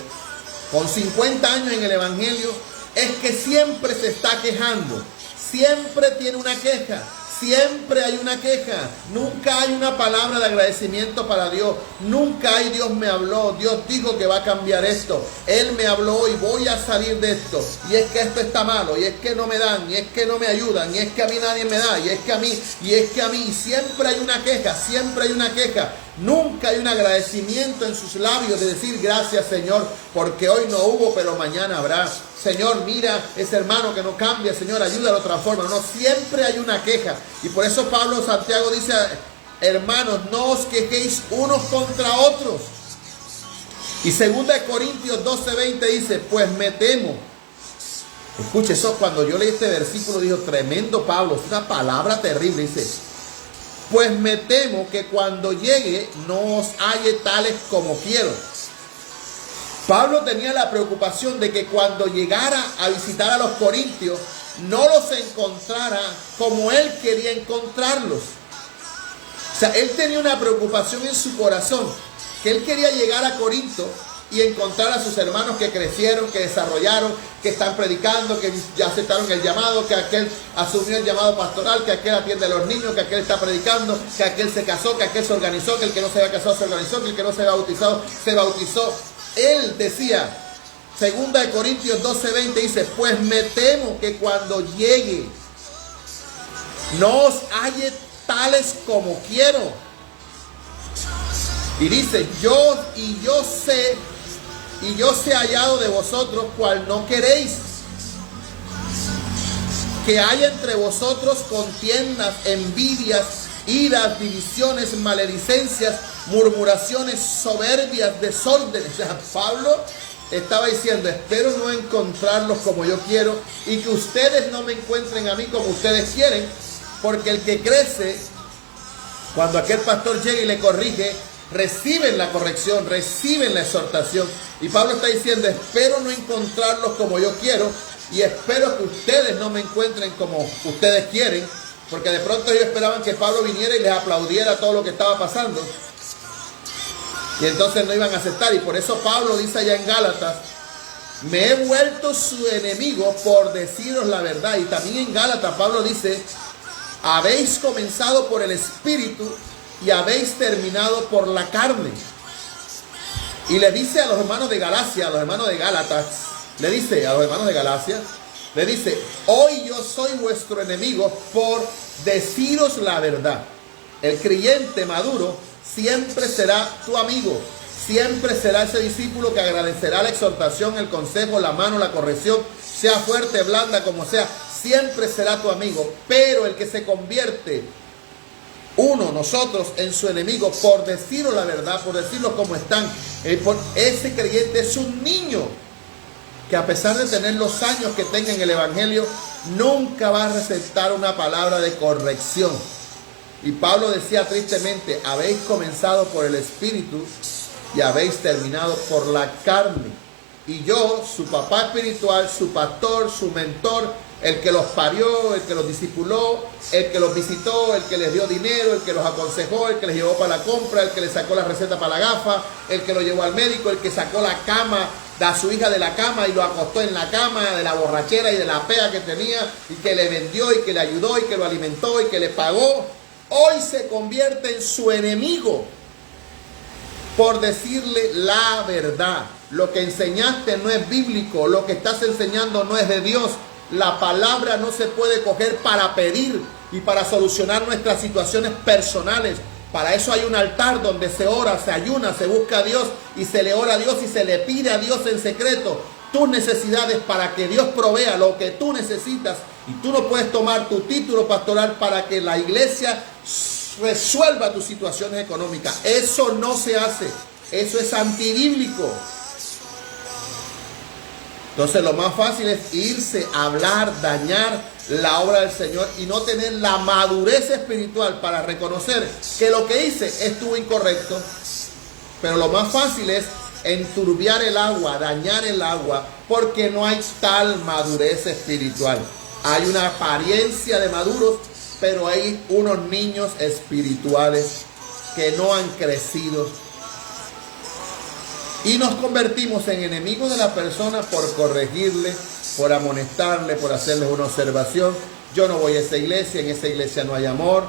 con 50 años en el evangelio es que siempre se está quejando, siempre tiene una queja. Siempre hay una queja, nunca hay una palabra de agradecimiento para Dios, nunca hay Dios me habló, Dios dijo que va a cambiar esto, Él me habló y voy a salir de esto, y es que esto está malo, y es que no me dan, y es que no me ayudan, y es que a mí nadie me da, y es que a mí, y siempre hay una queja, siempre hay una queja. Nunca hay un agradecimiento en sus labios de decir gracias Señor, porque hoy no hubo, pero mañana habrá. Señor, mira ese hermano que no cambia, Señor, ayúdalo de otra forma. No, siempre hay una queja. Y por eso Pablo Santiago dice, hermanos, no os quejéis unos contra otros. Y 2 Corintios 12:20 dice, pues me temo Escuche, eso cuando yo leí este versículo, dijo, tremendo Pablo, es una palabra terrible. Dice, pues me temo que cuando llegue no os halle tales como quiero. Pablo tenía la preocupación de que cuando llegara a visitar a los corintios, no los encontrara como él quería encontrarlos. O sea, él tenía una preocupación en su corazón, que él quería llegar a Corinto y encontrar a sus hermanos que crecieron, que desarrollaron, que están predicando, que ya aceptaron el llamado, que aquel asumió el llamado pastoral, que aquel atiende a los niños, que aquel está predicando, que aquel se casó, que aquel se organizó, que el que no se había casado se organizó, que el que no se había bautizado se bautizó. Él decía, 2 Corintios 12:20 dice, pues me temo que cuando llegue no os halle tales como quiero. Y dice, yo sé hallado de vosotros cual no queréis, que haya entre vosotros contiendas, envidias, iras, divisiones, maledicencias, murmuraciones, soberbias, desórdenes. O sea, Pablo estaba diciendo, espero no encontrarlos como yo quiero y que ustedes no me encuentren a mí como ustedes quieren, porque el que crece, cuando aquel pastor llega y le corrige, reciben la corrección, reciben la exhortación. Y Pablo está diciendo, espero no encontrarlos como yo quiero y espero que ustedes no me encuentren como ustedes quieren, porque de pronto ellos esperaban que Pablo viniera y les aplaudiera todo lo que estaba pasando. Y entonces no iban a aceptar. Y por eso Pablo dice allá en Gálatas, me he vuelto su enemigo por deciros la verdad. Y también en Gálatas Pablo dice, habéis comenzado por el Espíritu y habéis terminado por la carne. Y le dice a los hermanos de Galacia, a los hermanos de Gálatas, le dice a los hermanos de Galacia, le dice, hoy yo soy vuestro enemigo por deciros la verdad. El creyente maduro siempre será tu amigo, siempre será ese discípulo que agradecerá la exhortación, el consejo, la mano, la corrección, sea fuerte, blanda, como sea, siempre será tu amigo. Pero el que se convierte, nosotros, en su enemigo, por decirlo la verdad, por decirlo como están, ese creyente es un niño que a pesar de tener los años que tenga en el evangelio, nunca va a receptar una palabra de corrección. Y Pablo decía tristemente, habéis comenzado por el Espíritu y habéis terminado por la carne. Y yo, su papá espiritual, su pastor, su mentor, el que los parió, el que los discipuló, el que los visitó, el que les dio dinero, el que los aconsejó, el que les llevó para la compra, el que les sacó la receta para la gafa, el que lo llevó al médico, el que sacó la cama a su hija de la cama y lo acostó en la cama de la borrachera y de la pea que tenía, y que le vendió y que le ayudó y que lo alimentó y que le pagó, hoy se convierte en su enemigo por decirle la verdad. Lo que enseñaste no es bíblico, lo que estás enseñando no es de Dios. La palabra no se puede coger para pedir y para solucionar nuestras situaciones personales. Para eso hay un altar donde se ora, se ayuna, se busca a Dios y se le ora a Dios y se le pide a Dios en secreto tus necesidades para que Dios provea lo que tú necesitas. Y tú no puedes tomar tu título pastoral para que la iglesia resuelva tus situaciones económicas. Eso no se hace. Eso es antibíblico. Entonces lo más fácil es irse a hablar, dañar la obra del Señor y no tener la madurez espiritual para reconocer que lo que hice estuvo incorrecto. Pero lo más fácil es enturbiar el agua, dañar el agua, porque no hay tal madurez espiritual. Hay una apariencia de maduros, pero hay unos niños espirituales que no han crecido. Y nos convertimos en enemigos de la persona por corregirle, por amonestarle, por hacerles una observación. Yo no voy a esa iglesia, en esa iglesia no hay amor.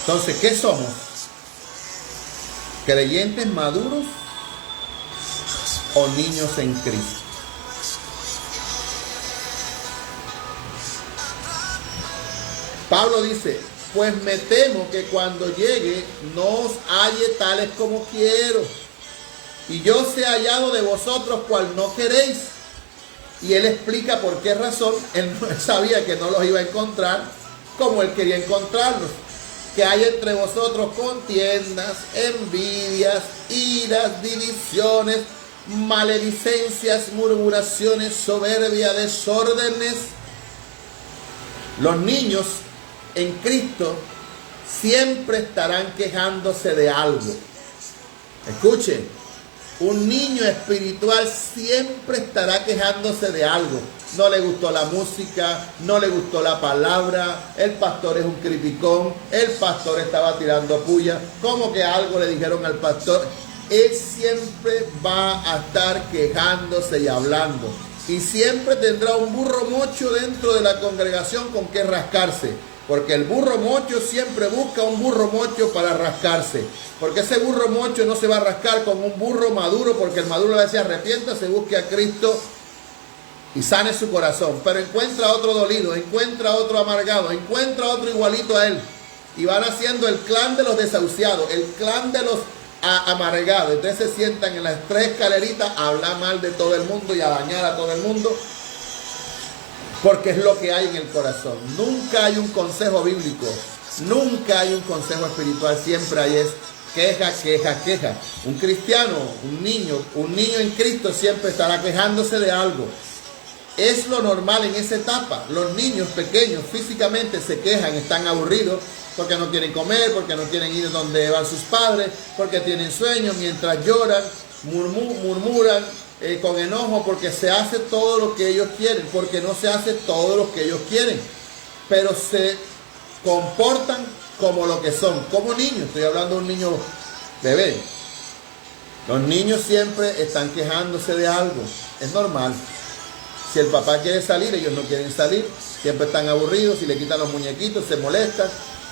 Entonces, ¿qué somos? ¿Creyentes maduros o niños en Cristo? Pablo dice, pues me temo que cuando llegue no os halle tales como quiero, y yo sea hallado de vosotros cual no queréis. Y él explica por qué razón. Él sabía que no los iba a encontrar como él quería encontrarlos. Que hay entre vosotros contiendas, envidias, iras, divisiones, maledicencias, murmuraciones, soberbia, desórdenes. Los niños en Cristo siempre estarán quejándose de algo. Escuche, un niño espiritual siempre estará quejándose de algo. No le gustó la música, no le gustó la palabra, el pastor es un criticón, el pastor estaba tirando puya, como que algo le dijeron al pastor. Él siempre va a estar quejándose y hablando. Y siempre tendrá un burro mocho dentro de la congregación con que rascarse. Porque el burro mocho siempre busca un burro mocho para rascarse. Porque ese burro mocho no se va a rascar con un burro maduro, porque el maduro le dice arrepiéntase, busque a Cristo y sane su corazón. Pero encuentra otro dolido, encuentra otro amargado, encuentra otro igualito a él. Y van haciendo el clan de los desahuciados, el clan de los amargados. Entonces se sientan en las tres escaleritas a hablar mal de todo el mundo y a dañar a todo el mundo. Porque es lo que hay en el corazón. Nunca hay un consejo bíblico, nunca hay un consejo espiritual, siempre hay es queja, queja, queja. Un cristiano, un niño en Cristo siempre estará quejándose de algo. Es lo normal en esa etapa. Los niños pequeños físicamente se quejan, están aburridos porque no quieren comer, porque no quieren ir donde van sus padres, porque tienen sueño, mientras lloran, murmuran con enojo porque se hace todo lo que ellos quieren, porque no se hace todo lo que ellos quieren, pero se comportan como lo que son, como niños. Estoy hablando de un niño bebé. Los niños siempre están quejándose de algo, es normal. Si el papá quiere salir, ellos no quieren salir, siempre están aburridos, si le quitan los muñequitos se molestan,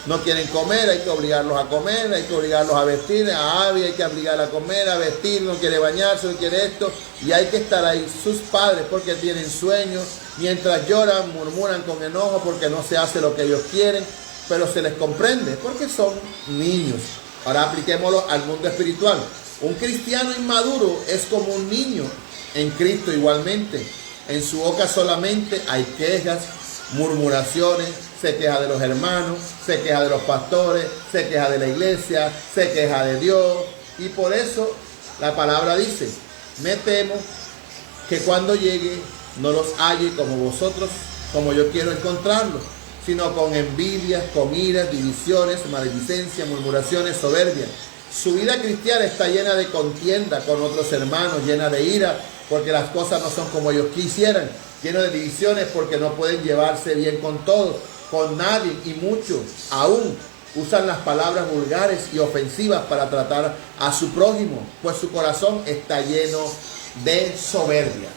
no quieren comer, hay que obligarlos a comer, hay que obligarlos a vestir, a Abby hay que obligarla a comer, a vestir, no quiere bañarse, no quiere esto, y hay que estar ahí. Sus padres porque tienen sueños, mientras lloran, murmuran con enojo porque no se hace lo que ellos quieren, pero se les comprende porque son niños. Ahora apliquémoslo al mundo espiritual. Un cristiano inmaduro es como un niño en Cristo igualmente. En su boca solamente hay quejas, murmuraciones, se queja de los hermanos, se queja de los pastores, se queja de la iglesia, se queja de Dios. Y por eso la palabra dice, me temo que cuando llegue no los halle como vosotros, como yo quiero encontrarlos, sino con envidias, con iras, divisiones, maledicencia, murmuraciones, soberbia. Su vida cristiana está llena de contienda con otros hermanos, llena de ira, porque las cosas no son como ellos quisieran, lleno de divisiones porque no pueden llevarse bien con todos, con nadie, y muchos aún usan las palabras vulgares y ofensivas para tratar a su prójimo, pues su corazón está lleno de soberbia.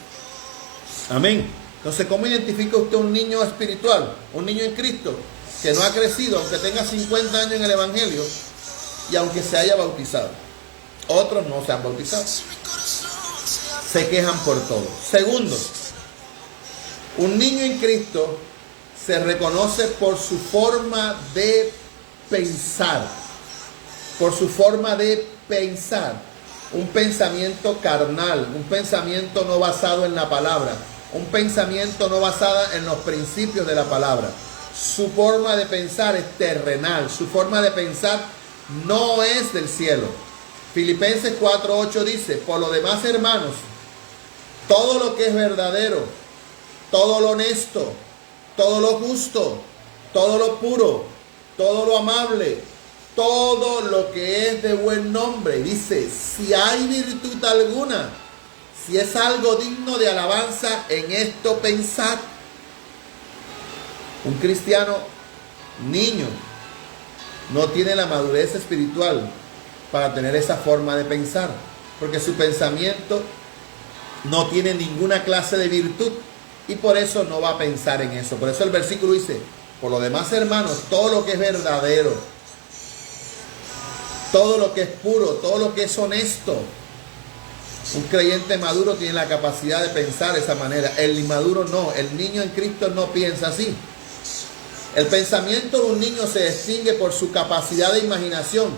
Amén. Entonces, ¿cómo identifica usted un niño espiritual, un niño en Cristo, que no ha crecido, aunque tenga 50 años en el Evangelio y aunque se haya bautizado? Otros no se han bautizado. Se quejan por todo. Segundo, un niño en Cristo se reconoce por su forma de pensar. Por su forma de pensar. Un pensamiento carnal, un pensamiento no basado en la palabra, un pensamiento no basado en los principios de la palabra. Su forma de pensar es terrenal, su forma de pensar no es del cielo. Filipenses 4:8 dice, por lo demás, hermanos, todo lo que es verdadero, todo lo honesto, todo lo justo, todo lo puro, todo lo amable, todo lo que es de buen nombre. Dice, si hay virtud alguna, si es algo digno de alabanza, en esto pensad. Un cristiano niño no tiene la madurez espiritual para tener esa forma de pensar, porque su pensamiento no tiene ninguna clase de virtud y por eso no va a pensar en eso. Por eso el versículo dice, por lo demás, hermanos, todo lo que es verdadero, todo lo que es puro, todo lo que es honesto. Un creyente maduro tiene la capacidad de pensar de esa manera. El inmaduro no, el niño en Cristo no piensa así. El pensamiento de un niño se distingue por su capacidad de imaginación.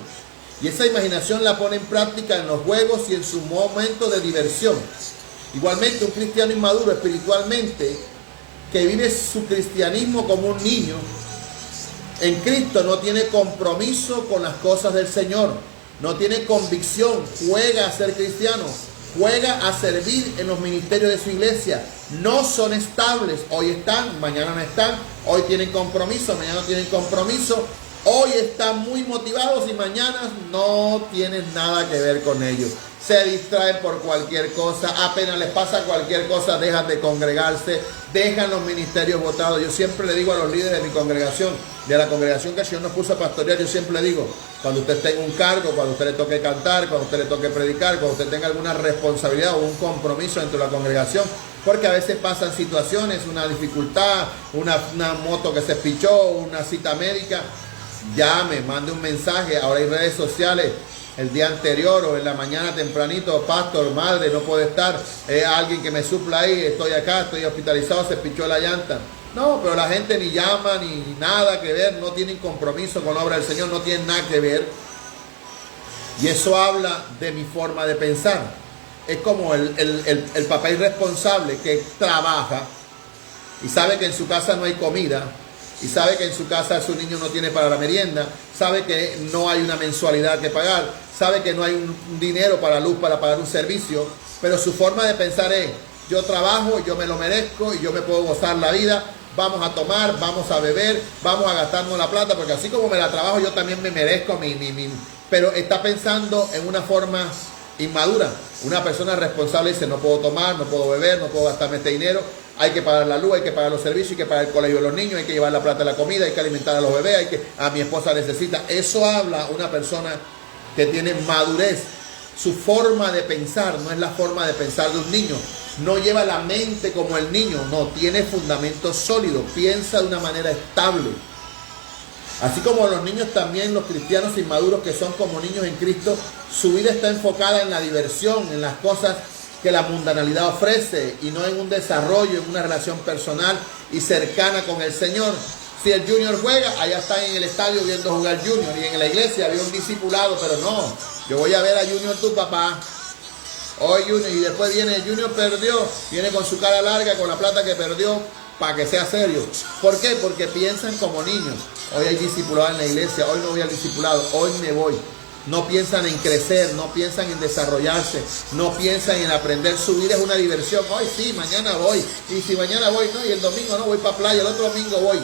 Y esa imaginación la pone en práctica en los juegos y en su momento de diversión. Igualmente, un cristiano inmaduro espiritualmente, que vive su cristianismo como un niño, en Cristo no tiene compromiso con las cosas del Señor. No tiene convicción, juega a ser cristiano, juega a servir en los ministerios de su iglesia. No son estables. Hoy están, mañana no están. Hoy tienen compromiso, mañana no tienen compromiso. Hoy están muy motivados y mañana no tienen nada que ver con ellos. Se distraen por cualquier cosa, apenas les pasa cualquier cosa, dejan de congregarse, dejan los ministerios botados. Yo siempre le digo a los líderes de mi congregación, de la congregación que el Señor nos puso a pastorear, yo siempre le digo, cuando usted tenga un cargo, cuando usted le toque cantar, cuando usted le toque predicar, cuando usted tenga alguna responsabilidad o un compromiso dentro de la congregación, porque a veces pasan situaciones, una dificultad, una moto que se pichó, una cita médica, llame, mande un mensaje. Ahora hay redes sociales. El día anterior o en la mañana tempranito, pastor, madre, no puede estar, alguien que me supla ahí, estoy acá, estoy hospitalizado, se pichó la llanta. No, pero la gente ni llama, ni nada que ver, no tienen compromiso con la obra del Señor, no tienen nada que ver. Y eso habla de mi forma de pensar. Es como el papá irresponsable que trabaja y sabe que en su casa no hay comida, y sabe que en su casa su niño no tiene para la merienda, sabe que no hay una mensualidad que pagar, sabe que no hay un dinero para luz para pagar un servicio, pero su forma de pensar es, yo trabajo, yo me lo merezco y yo me puedo gozar la vida, vamos a tomar, vamos a beber, vamos a gastarnos la plata, porque así como me la trabajo yo también me merezco pero está pensando en una forma inmadura. Una persona responsable dice, no puedo tomar, no puedo beber, no puedo gastarme este dinero, hay que pagar la luz, hay que pagar los servicios, hay que pagar el colegio de los niños, hay que llevar la plata de la comida, hay que alimentar a los bebés, a mi esposa necesita. Eso habla una persona que tiene madurez. Su forma de pensar no es la forma de pensar de un niño. No lleva la mente como el niño, no, tiene fundamento sólido, piensa de una manera estable. Así como los niños también, los cristianos inmaduros que son como niños en Cristo, su vida está enfocada en la diversión, en las cosas que la mundanalidad ofrece y no en un desarrollo, en una relación personal y cercana con el Señor. Si el Junior juega, allá están en el estadio viendo jugar Junior, y en la iglesia había un discipulado, pero no, yo voy a ver a Junior tu papá. Hoy Junior, y después viene Junior perdió, viene con su cara larga, con la plata que perdió, para que sea serio. ¿Por qué? Porque piensan como niños. Hoy hay discipulado en la iglesia, hoy no voy al discipulado, hoy me voy. No piensan en crecer, no piensan en desarrollarse, no piensan en aprender. Su vida es una diversión. Hoy sí, mañana voy. Y si mañana voy, no, y el domingo no, voy para playa, el otro domingo voy.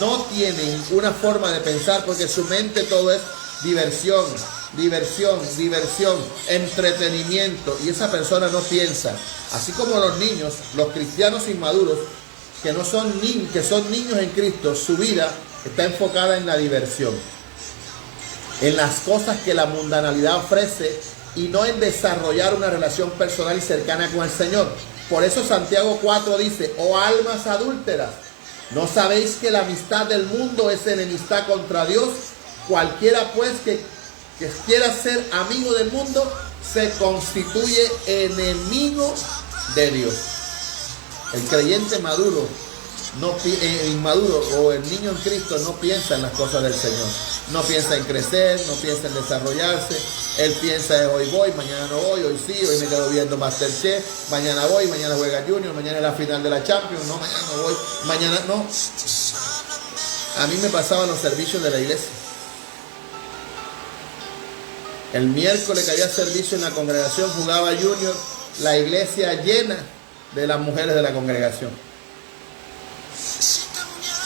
No tienen una forma de pensar porque su mente todo es diversión, diversión, diversión, entretenimiento. Y esa persona no piensa. Así como los niños, los cristianos inmaduros, que no son niños, que son niños en Cristo, su vida está enfocada en la diversión, en las cosas que la mundanalidad ofrece y no en desarrollar una relación personal y cercana con el Señor. Por eso Santiago 4 dice, oh almas adúlteras, ¿no sabéis que la amistad del mundo es enemistad contra Dios? Cualquiera pues que quiera ser amigo del mundo se constituye enemigo de Dios. El creyente maduro, inmaduro o el niño en Cristo no piensa en las cosas del Señor. No piensa en crecer, no piensa en desarrollarse. Él piensa hoy voy, mañana no voy, hoy sí, hoy me quedo viendo MasterChef, mañana voy, mañana juega Junior, mañana es la final de la Champions, no, mañana no voy, mañana no. A mí me pasaban los servicios de la iglesia. El miércoles que había servicio en la congregación jugaba Junior, la iglesia llena de las mujeres de la congregación.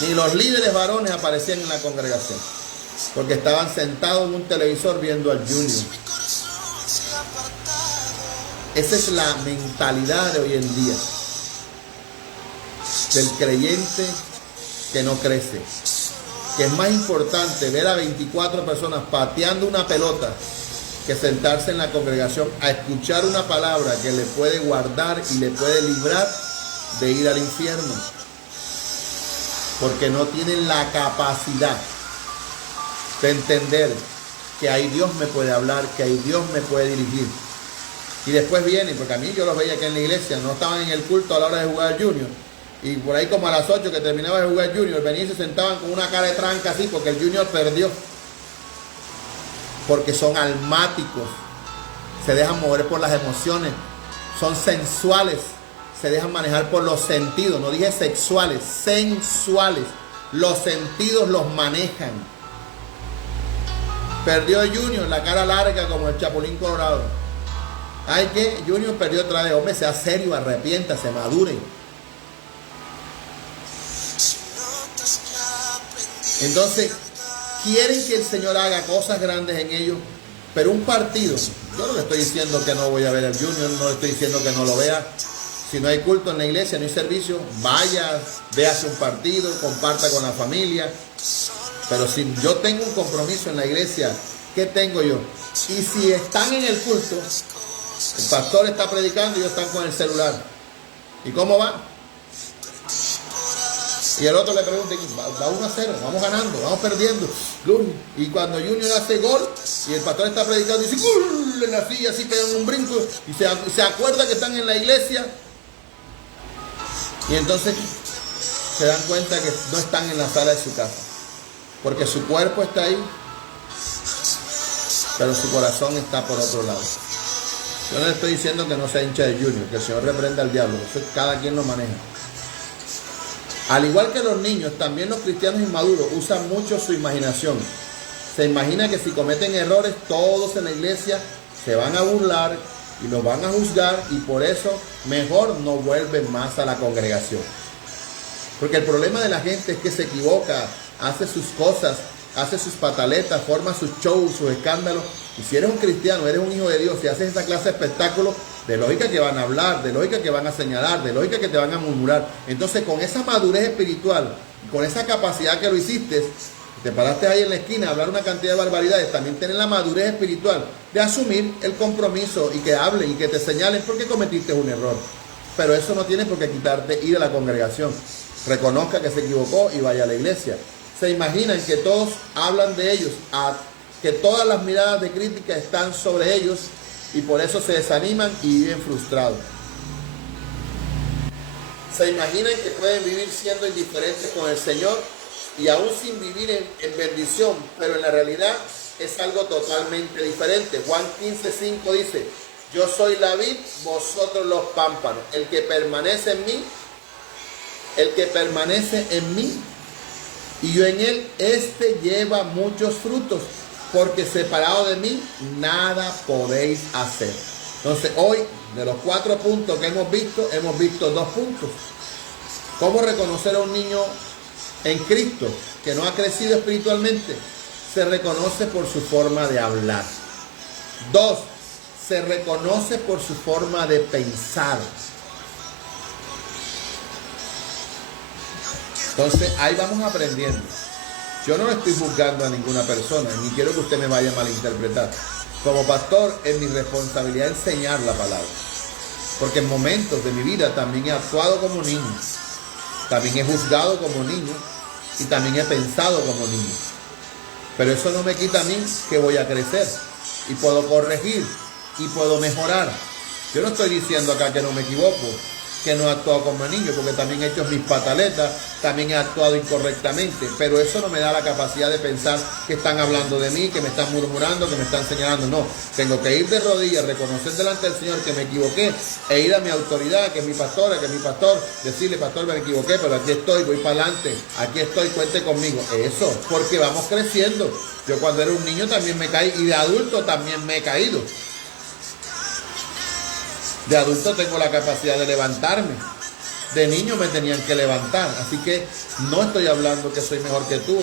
Ni los líderes varones aparecían en la congregación, porque estaban sentados en un televisor viendo al Junior. Esa es la mentalidad de hoy en día del creyente que no crece. Que es más importante ver a 24 personas pateando una pelota que sentarse en la congregación a escuchar una palabra que le puede guardar y le puede librar de ir al infierno. Porque no tienen la capacidad de entender que ahí Dios me puede hablar, que ahí Dios me puede dirigir. Y después vienen, porque a mí yo los veía aquí en la iglesia, no estaban en el culto a la hora de jugar Junior. Y por ahí como a las 8 que terminaba de jugar Junior, venían y se sentaban con una cara de tranca así, porque el Junior perdió. Porque son almáticos, se dejan mover por las emociones, son sensuales, se dejan manejar por los sentidos, no dije sexuales, sensuales, los sentidos los manejan. Perdió Junior, la cara larga como el Chapulín Colorado. Hay que, Junior perdió otra vez. Hombre, sea serio, arrepiéntase, madure. Entonces, quieren que el Señor haga cosas grandes en ellos, pero un partido, yo no le estoy diciendo que no voy a ver al Junior, no le estoy diciendo que no lo vea. Si no hay culto en la iglesia, no hay servicio, vaya, véase un partido, comparta con la familia. Pero si yo tengo un compromiso en la iglesia, ¿qué tengo yo? Y si están en el culto, el pastor está predicando y ellos están con el celular. ¿Y cómo va? Y el otro le pregunta, va 1-0, vamos ganando, vamos perdiendo. Y cuando Junior hace gol y el pastor está predicando, dice, ¡gol! En la silla, así pegan un brinco y se acuerda que están en la iglesia. Y entonces se dan cuenta que no están en la sala de su casa. Porque su cuerpo está ahí, pero su corazón está por otro lado. Yo no le estoy diciendo que no sea hincha de Junior, que el Señor reprenda al diablo. Eso cada quien lo maneja. Al igual que los niños, también los cristianos inmaduros usan mucho su imaginación. Se imagina que si cometen errores, todos en la iglesia se van a burlar y los van a juzgar, y por eso mejor no vuelven más a la congregación. Porque el problema de la gente es que se equivoca, hace sus cosas, hace sus pataletas, forma sus shows, sus escándalos. Y si eres un cristiano, eres un hijo de Dios, si haces esa clase de espectáculos, de lógica que van a hablar, de lógica que van a señalar, de lógica que te van a murmurar. Entonces, con esa madurez espiritual, con esa capacidad que lo hiciste, te paraste ahí en la esquina a hablar una cantidad de barbaridades, también tienes la madurez espiritual de asumir el compromiso y que hablen y que te señalen porque cometiste un error. Pero eso no tiene por qué quitarte ir a la congregación. Reconozca que se equivocó y vaya a la iglesia. Se imaginan que todos hablan de ellos, que todas las miradas de crítica están sobre ellos, y por eso se desaniman y viven frustrados. Se imaginan que pueden vivir siendo indiferentes con el Señor y aún sin vivir en bendición, pero en la realidad es algo totalmente diferente. Juan 15:5 dice, yo soy la vid, vosotros los pámpanos. El que permanece en mí y yo en él, este lleva muchos frutos, porque separado de mí nada podéis hacer. Entonces hoy, de los 4 puntos que hemos visto 2 puntos. ¿Cómo reconocer a un niño en Cristo que no ha crecido espiritualmente? Se reconoce por su forma de hablar. 2, se reconoce por su forma de pensar. Entonces ahí vamos aprendiendo. Yo no estoy juzgando a ninguna persona, ni quiero que usted me vaya a malinterpretar. Como pastor, es mi responsabilidad enseñar la palabra. Porque en momentos de mi vida también he actuado como niño, también he juzgado como niño y también he pensado como niño. Pero eso no me quita a mí que voy a crecer y puedo corregir y puedo mejorar. Yo no estoy diciendo acá que no me equivoco, que no he actuado como niño, porque también he hecho mis pataletas, también he actuado incorrectamente, pero eso no me da la capacidad de pensar que están hablando de mí, que me están murmurando, que me están señalando. No, tengo que ir de rodillas, reconocer delante del Señor que me equivoqué e ir a mi autoridad, que es mi pastora, que es mi pastor, decirle, pastor, me equivoqué, pero aquí estoy, voy para adelante, aquí estoy, cuente conmigo. Eso, porque vamos creciendo. Yo cuando era un niño también me caí, y de adulto también me he caído. De adulto tengo la capacidad de levantarme. De niño me tenían que levantar. Así que no estoy hablando que soy mejor que tú.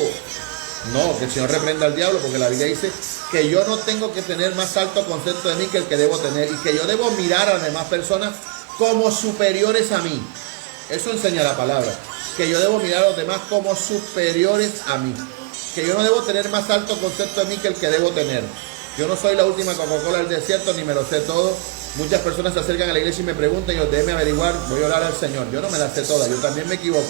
No, que el Señor reprenda al diablo, porque la Biblia dice que yo no tengo que tener más alto concepto de mí que el que debo tener, y que yo debo mirar a las demás personas como superiores a mí. Eso enseña la palabra. Que yo debo mirar a los demás como superiores a mí. Que yo no debo tener más alto concepto de mí que el que debo tener. Yo no soy la última Coca-Cola del desierto, ni me lo sé todo. Muchas personas se acercan a la iglesia y me preguntan, y yo, déjeme averiguar, voy a orar al Señor. Yo no me las sé todas, yo también me equivoco.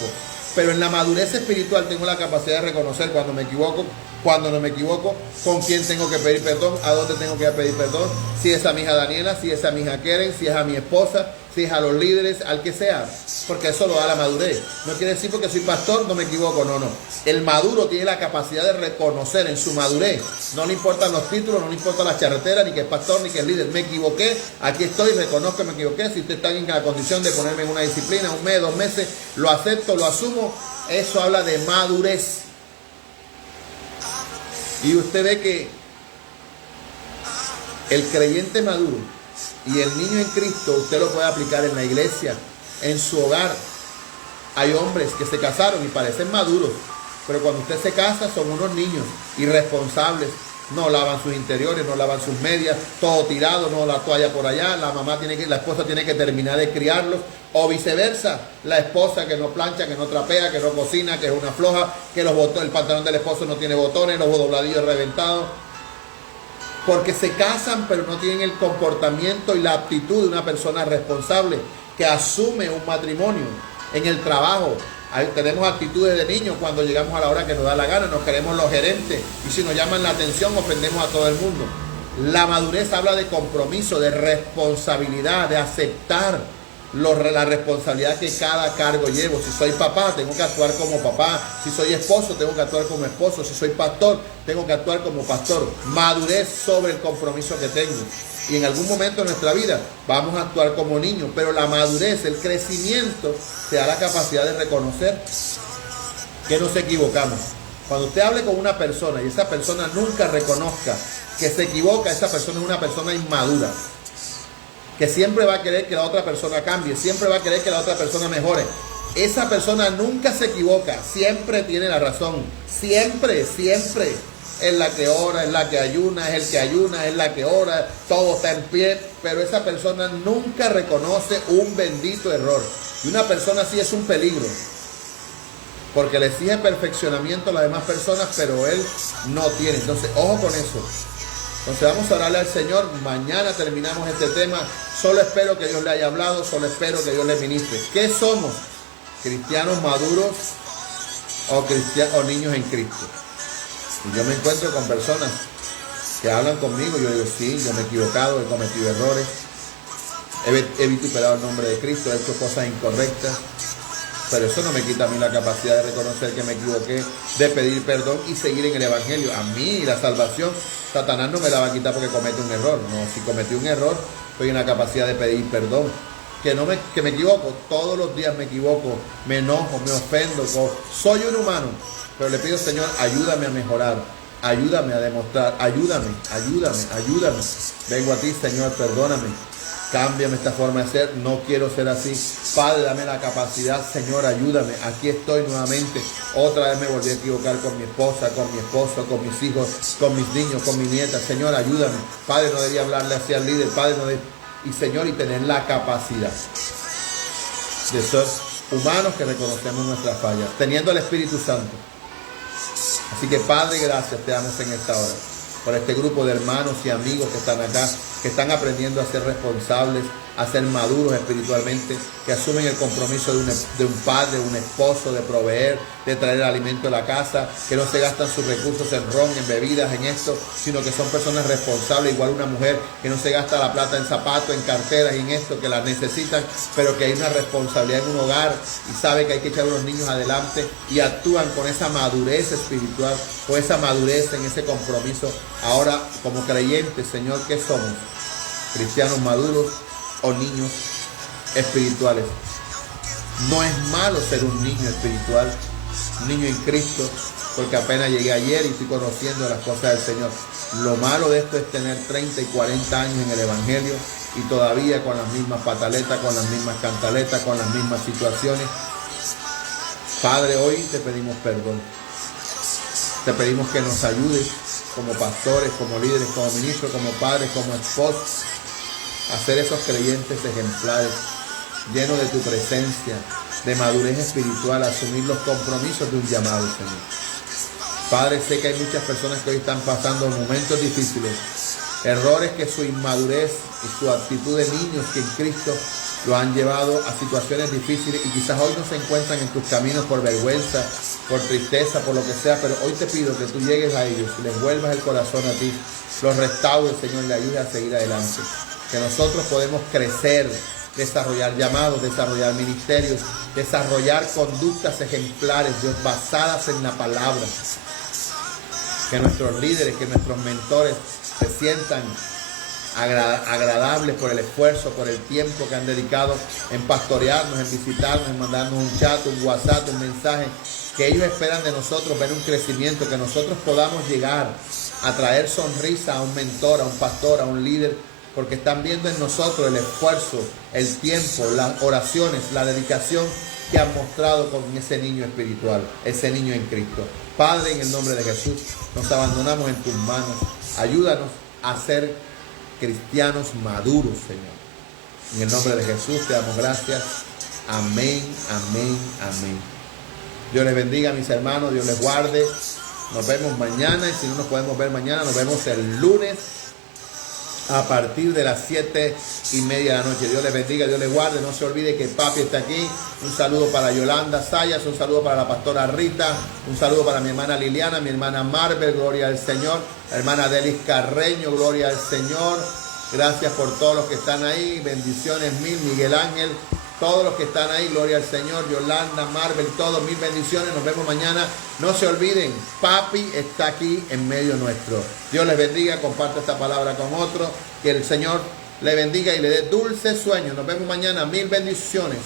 Pero en la madurez espiritual tengo la capacidad de reconocer cuando me equivoco, cuando no me equivoco, con quién tengo que pedir perdón, a dónde tengo que pedir perdón, si es a mi hija Daniela, si es a mi hija Keren, si es a mi esposa, si es a los líderes, al que sea, porque eso lo da la madurez. No quiere decir porque soy pastor no me equivoco, no. El maduro tiene la capacidad de reconocer en su madurez. No le importan los títulos, no le importa la charretera, ni que es pastor, ni que es líder. Me equivoqué, aquí estoy, reconozco que me equivoqué. Si usted está en la condición de ponerme en una disciplina, 1 mes, 2 meses, lo acepto, lo asumo. Eso habla de madurez. Y usted ve que el creyente maduro Y el niño en Cristo usted lo puede aplicar en la iglesia, en su hogar. Hay hombres que se casaron y parecen maduros, pero cuando usted se casa son unos niños irresponsables. No lavan sus interiores, no lavan sus medias, todo tirado, no la toalla por allá. La esposa tiene que terminar de criarlos, o viceversa. La esposa que no plancha, que no trapea, que no cocina, que es una floja, que el pantalón del esposo no tiene botones, los dobladillos reventados. Porque se casan, pero no tienen el comportamiento y la aptitud de una persona responsable que asume un matrimonio. En el trabajo tenemos actitudes de niños cuando llegamos a la hora que nos da la gana, nos queremos los gerentes, y si nos llaman la atención ofendemos a todo el mundo. La madurez habla de compromiso, de responsabilidad, de aceptar la responsabilidad que cada cargo llevo. Si soy papá, tengo que actuar como papá. Si soy esposo, tengo que actuar como esposo. Si soy pastor, tengo que actuar como pastor. Madurez sobre el compromiso que tengo. Y en algún momento de nuestra vida vamos a actuar como niños, pero la madurez, el crecimiento, te da la capacidad de reconocer que nos equivocamos. Cuando usted hable con una persona y esa persona nunca reconozca que se equivoca, esa persona es una persona inmadura, que siempre va a querer que la otra persona cambie, siempre va a querer que la otra persona mejore. Esa persona nunca se equivoca, siempre tiene la razón, siempre, siempre. Es la que ora, es la que ayuna, es el que ayuna, es la que ora, todo está en pie, pero esa persona nunca reconoce un bendito error. Y una persona así es un peligro, porque le exige perfeccionamiento a las demás personas, pero él no tiene. Entonces, ojo con eso. Entonces vamos a orarle al Señor. Mañana terminamos este tema. Solo espero que Dios le haya hablado, solo espero que Dios le ministre. ¿Qué somos? ¿Cristianos maduros o niños en Cristo? Y yo me encuentro con personas que hablan conmigo, yo digo, sí, yo me he equivocado, he cometido errores, he vituperado el nombre de Cristo, he hecho cosas incorrectas, pero eso no me quita a mí la capacidad de reconocer que me equivoqué, de pedir perdón y seguir en el Evangelio. A mí la salvación, Satanás no me la va a quitar porque comete un error. No, si cometí un error, estoy en la capacidad de pedir perdón. Que me equivoco, todos los días me equivoco, me enojo, me ofendo, soy un humano. Pero le pido, Señor, ayúdame a mejorar, ayúdame a demostrar, ayúdame. Vengo a ti, Señor, perdóname, cámbiame esta forma de ser, no quiero ser así. Padre, dame la capacidad, Señor, ayúdame. Aquí estoy nuevamente, otra vez me volví a equivocar con mi esposa, con mi esposo, con mis hijos, con mis niños, con mi nieta. Señor, ayúdame. Padre, no debía hablarle así al líder, Padre, no debía... Y Señor, y tener la capacidad de ser humanos que reconocemos nuestras fallas, teniendo el Espíritu Santo. Así que Padre, gracias te damos en esta hora por este grupo de hermanos y amigos que están acá, que están aprendiendo a ser responsables, a ser maduros espiritualmente, que asumen el compromiso de un padre, un esposo, de proveer, de traer alimento a la casa, que no se gastan sus recursos en ron, en bebidas, en esto, sino que son personas responsables, igual una mujer que no se gasta la plata en zapatos, en carteras y en esto, que la necesitan, pero que hay una responsabilidad en un hogar y sabe que hay que echar a los niños adelante y actúan con esa madurez espiritual, con esa madurez en ese compromiso. Ahora, como creyentes, Señor, ¿qué somos? ¿Cristianos maduros o niños espirituales? No es malo ser un niño espiritual, un niño en Cristo, porque apenas llegué ayer y estoy conociendo las cosas del Señor. Lo malo de esto es tener 30 y 40 años en el Evangelio y todavía con las mismas pataletas, con las mismas cantaletas, con las mismas situaciones. Padre, hoy te pedimos perdón. Te pedimos que nos ayudes como pastores, como líderes, como ministros, como padres, como esposos, a ser esos creyentes ejemplares, llenos de tu presencia, de madurez espiritual, asumir los compromisos de un llamado, Señor. Padre, sé que hay muchas personas que hoy están pasando momentos difíciles, errores que su inmadurez y su actitud de niños que en Cristo lo han llevado a situaciones difíciles y quizás hoy no se encuentran en tus caminos por vergüenza, por tristeza, por lo que sea, pero hoy te pido que tú llegues a ellos y les vuelvas el corazón a ti, los restaures, Señor, y les ayudes a seguir adelante. Que nosotros podemos crecer, desarrollar llamados, desarrollar ministerios, desarrollar conductas ejemplares, Dios, basadas en la palabra. Que nuestros líderes, que nuestros mentores se sientan agradables por el esfuerzo, por el tiempo que han dedicado en pastorearnos, en visitarnos, en mandarnos un chat, un WhatsApp, un mensaje, que ellos esperan de nosotros ver un crecimiento, que nosotros podamos llegar a traer sonrisa a un mentor, a un pastor, a un líder, porque están viendo en nosotros el esfuerzo, el tiempo, las oraciones, la dedicación que han mostrado con ese niño espiritual, ese niño en Cristo. Padre, en el nombre de Jesús, nos abandonamos en tus manos. Ayúdanos a ser cristianos maduros, Señor. En el nombre de Jesús te damos gracias. Amén, amén, amén. Dios les bendiga, mis hermanos. Dios les guarde. Nos vemos mañana, y si no nos podemos ver mañana, nos vemos el lunes a partir de las 7:30 de la noche. Dios les bendiga, Dios les guarde. No se olvide que papi está aquí. Un saludo para Yolanda Sayas, un saludo para la pastora Rita, un saludo para mi hermana Liliana, mi hermana Marvel, gloria al Señor, la hermana Delis Carreño, gloria al Señor. Gracias por todos los que están ahí, bendiciones mil, Miguel Ángel, todos los que están ahí, gloria al Señor, Yolanda, Marvel, todos, mil bendiciones. Nos vemos mañana. No se olviden, papi está aquí en medio nuestro. Dios les bendiga, comparte esta palabra con otros, que el Señor le bendiga y le dé dulces sueños. Nos vemos mañana, mil bendiciones.